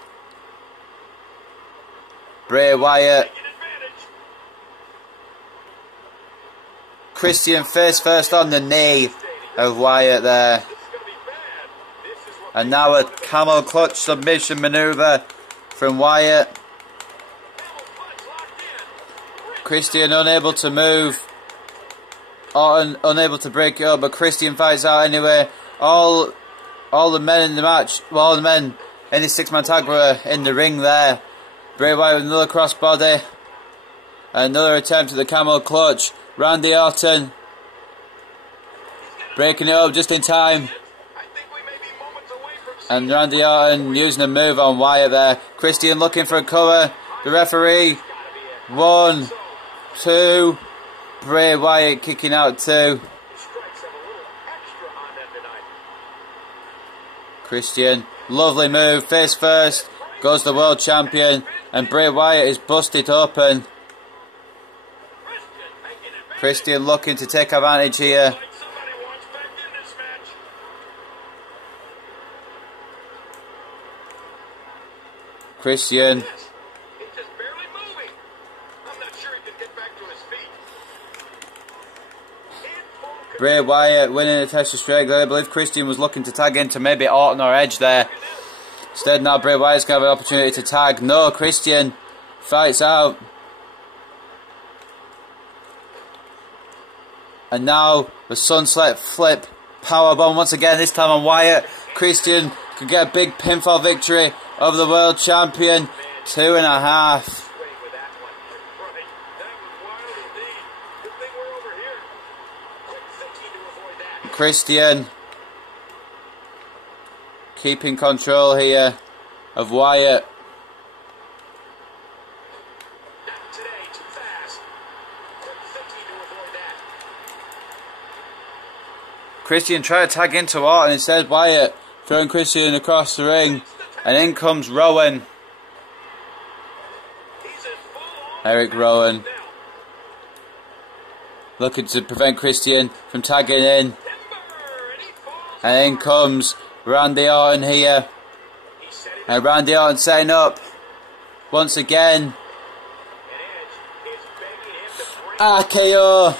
Bray Wyatt. Christian face first on the knee of Wyatt there. And now a camel clutch submission maneuver from Wyatt. Christian unable to move. Orton unable to break it up, but Christian fights out anyway. All the men in the match, well, all the men in the 6-man tag were in the ring there. Bray Wyatt with another crossbody. Another attempt at the camel clutch. Randy Orton breaking it up just in time. And Randy Orton using a move on Wyatt there. Christian looking for a cover. The referee. 1, 2. Bray Wyatt kicking out 2. Christian, lovely move. Face first. Goes the world champion. And Bray Wyatt is busted open. Christian looking to take advantage here. Christian. Bray Wyatt winning the test of straight. I believe Christian was looking to tag into maybe Orton or Edge there. Instead now Bray Wyatt's going to have an opportunity to tag. No, Christian fights out. And now the sunset flip powerbomb once again, this time on Wyatt. Christian could get a big pinfall victory over the world champion. 2.5. Christian keeping control here of Wyatt. Christian tried to tag into Orton, instead Wyatt throwing Christian across the ring, and in comes Rowan. Eric Rowan looking to prevent Christian from tagging in. And in comes Randy Orton here. And Randy Orton setting up once again. RKO.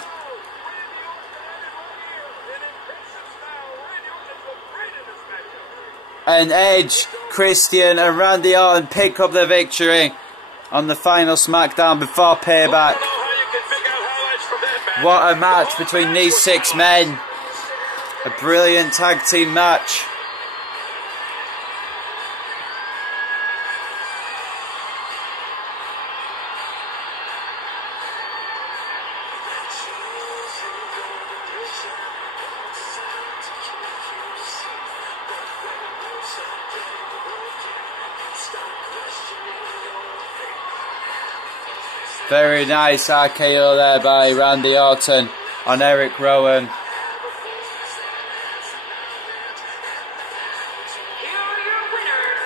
And Edge, Christian and Randy Orton pick up the victory on the final Smackdown before Payback. What a match between these 6 men. A brilliant tag team match. Very nice RKO there by Randy Orton on Eric Rowan.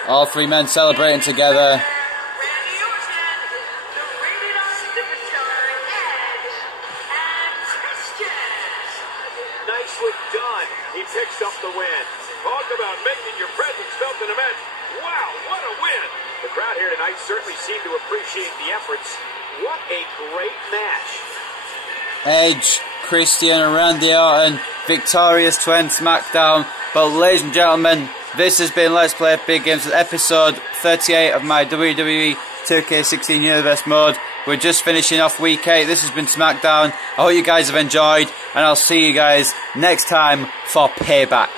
All 3 men celebrating together. Nicely done. He picks up the win. Talk about making your presence felt in a match. Wow, what a win. The crowd here tonight certainly seemed to appreciate the efforts. What a great match. Edge, Christian and Randy Orton victorious to end Smackdown. But ladies and gentlemen, this has been Let's Play Big Games with episode 38 of my WWE 2K16 Universe mode. We're just finishing off week 8. This has been Smackdown. I hope you guys have enjoyed, and I'll see you guys next time for Payback.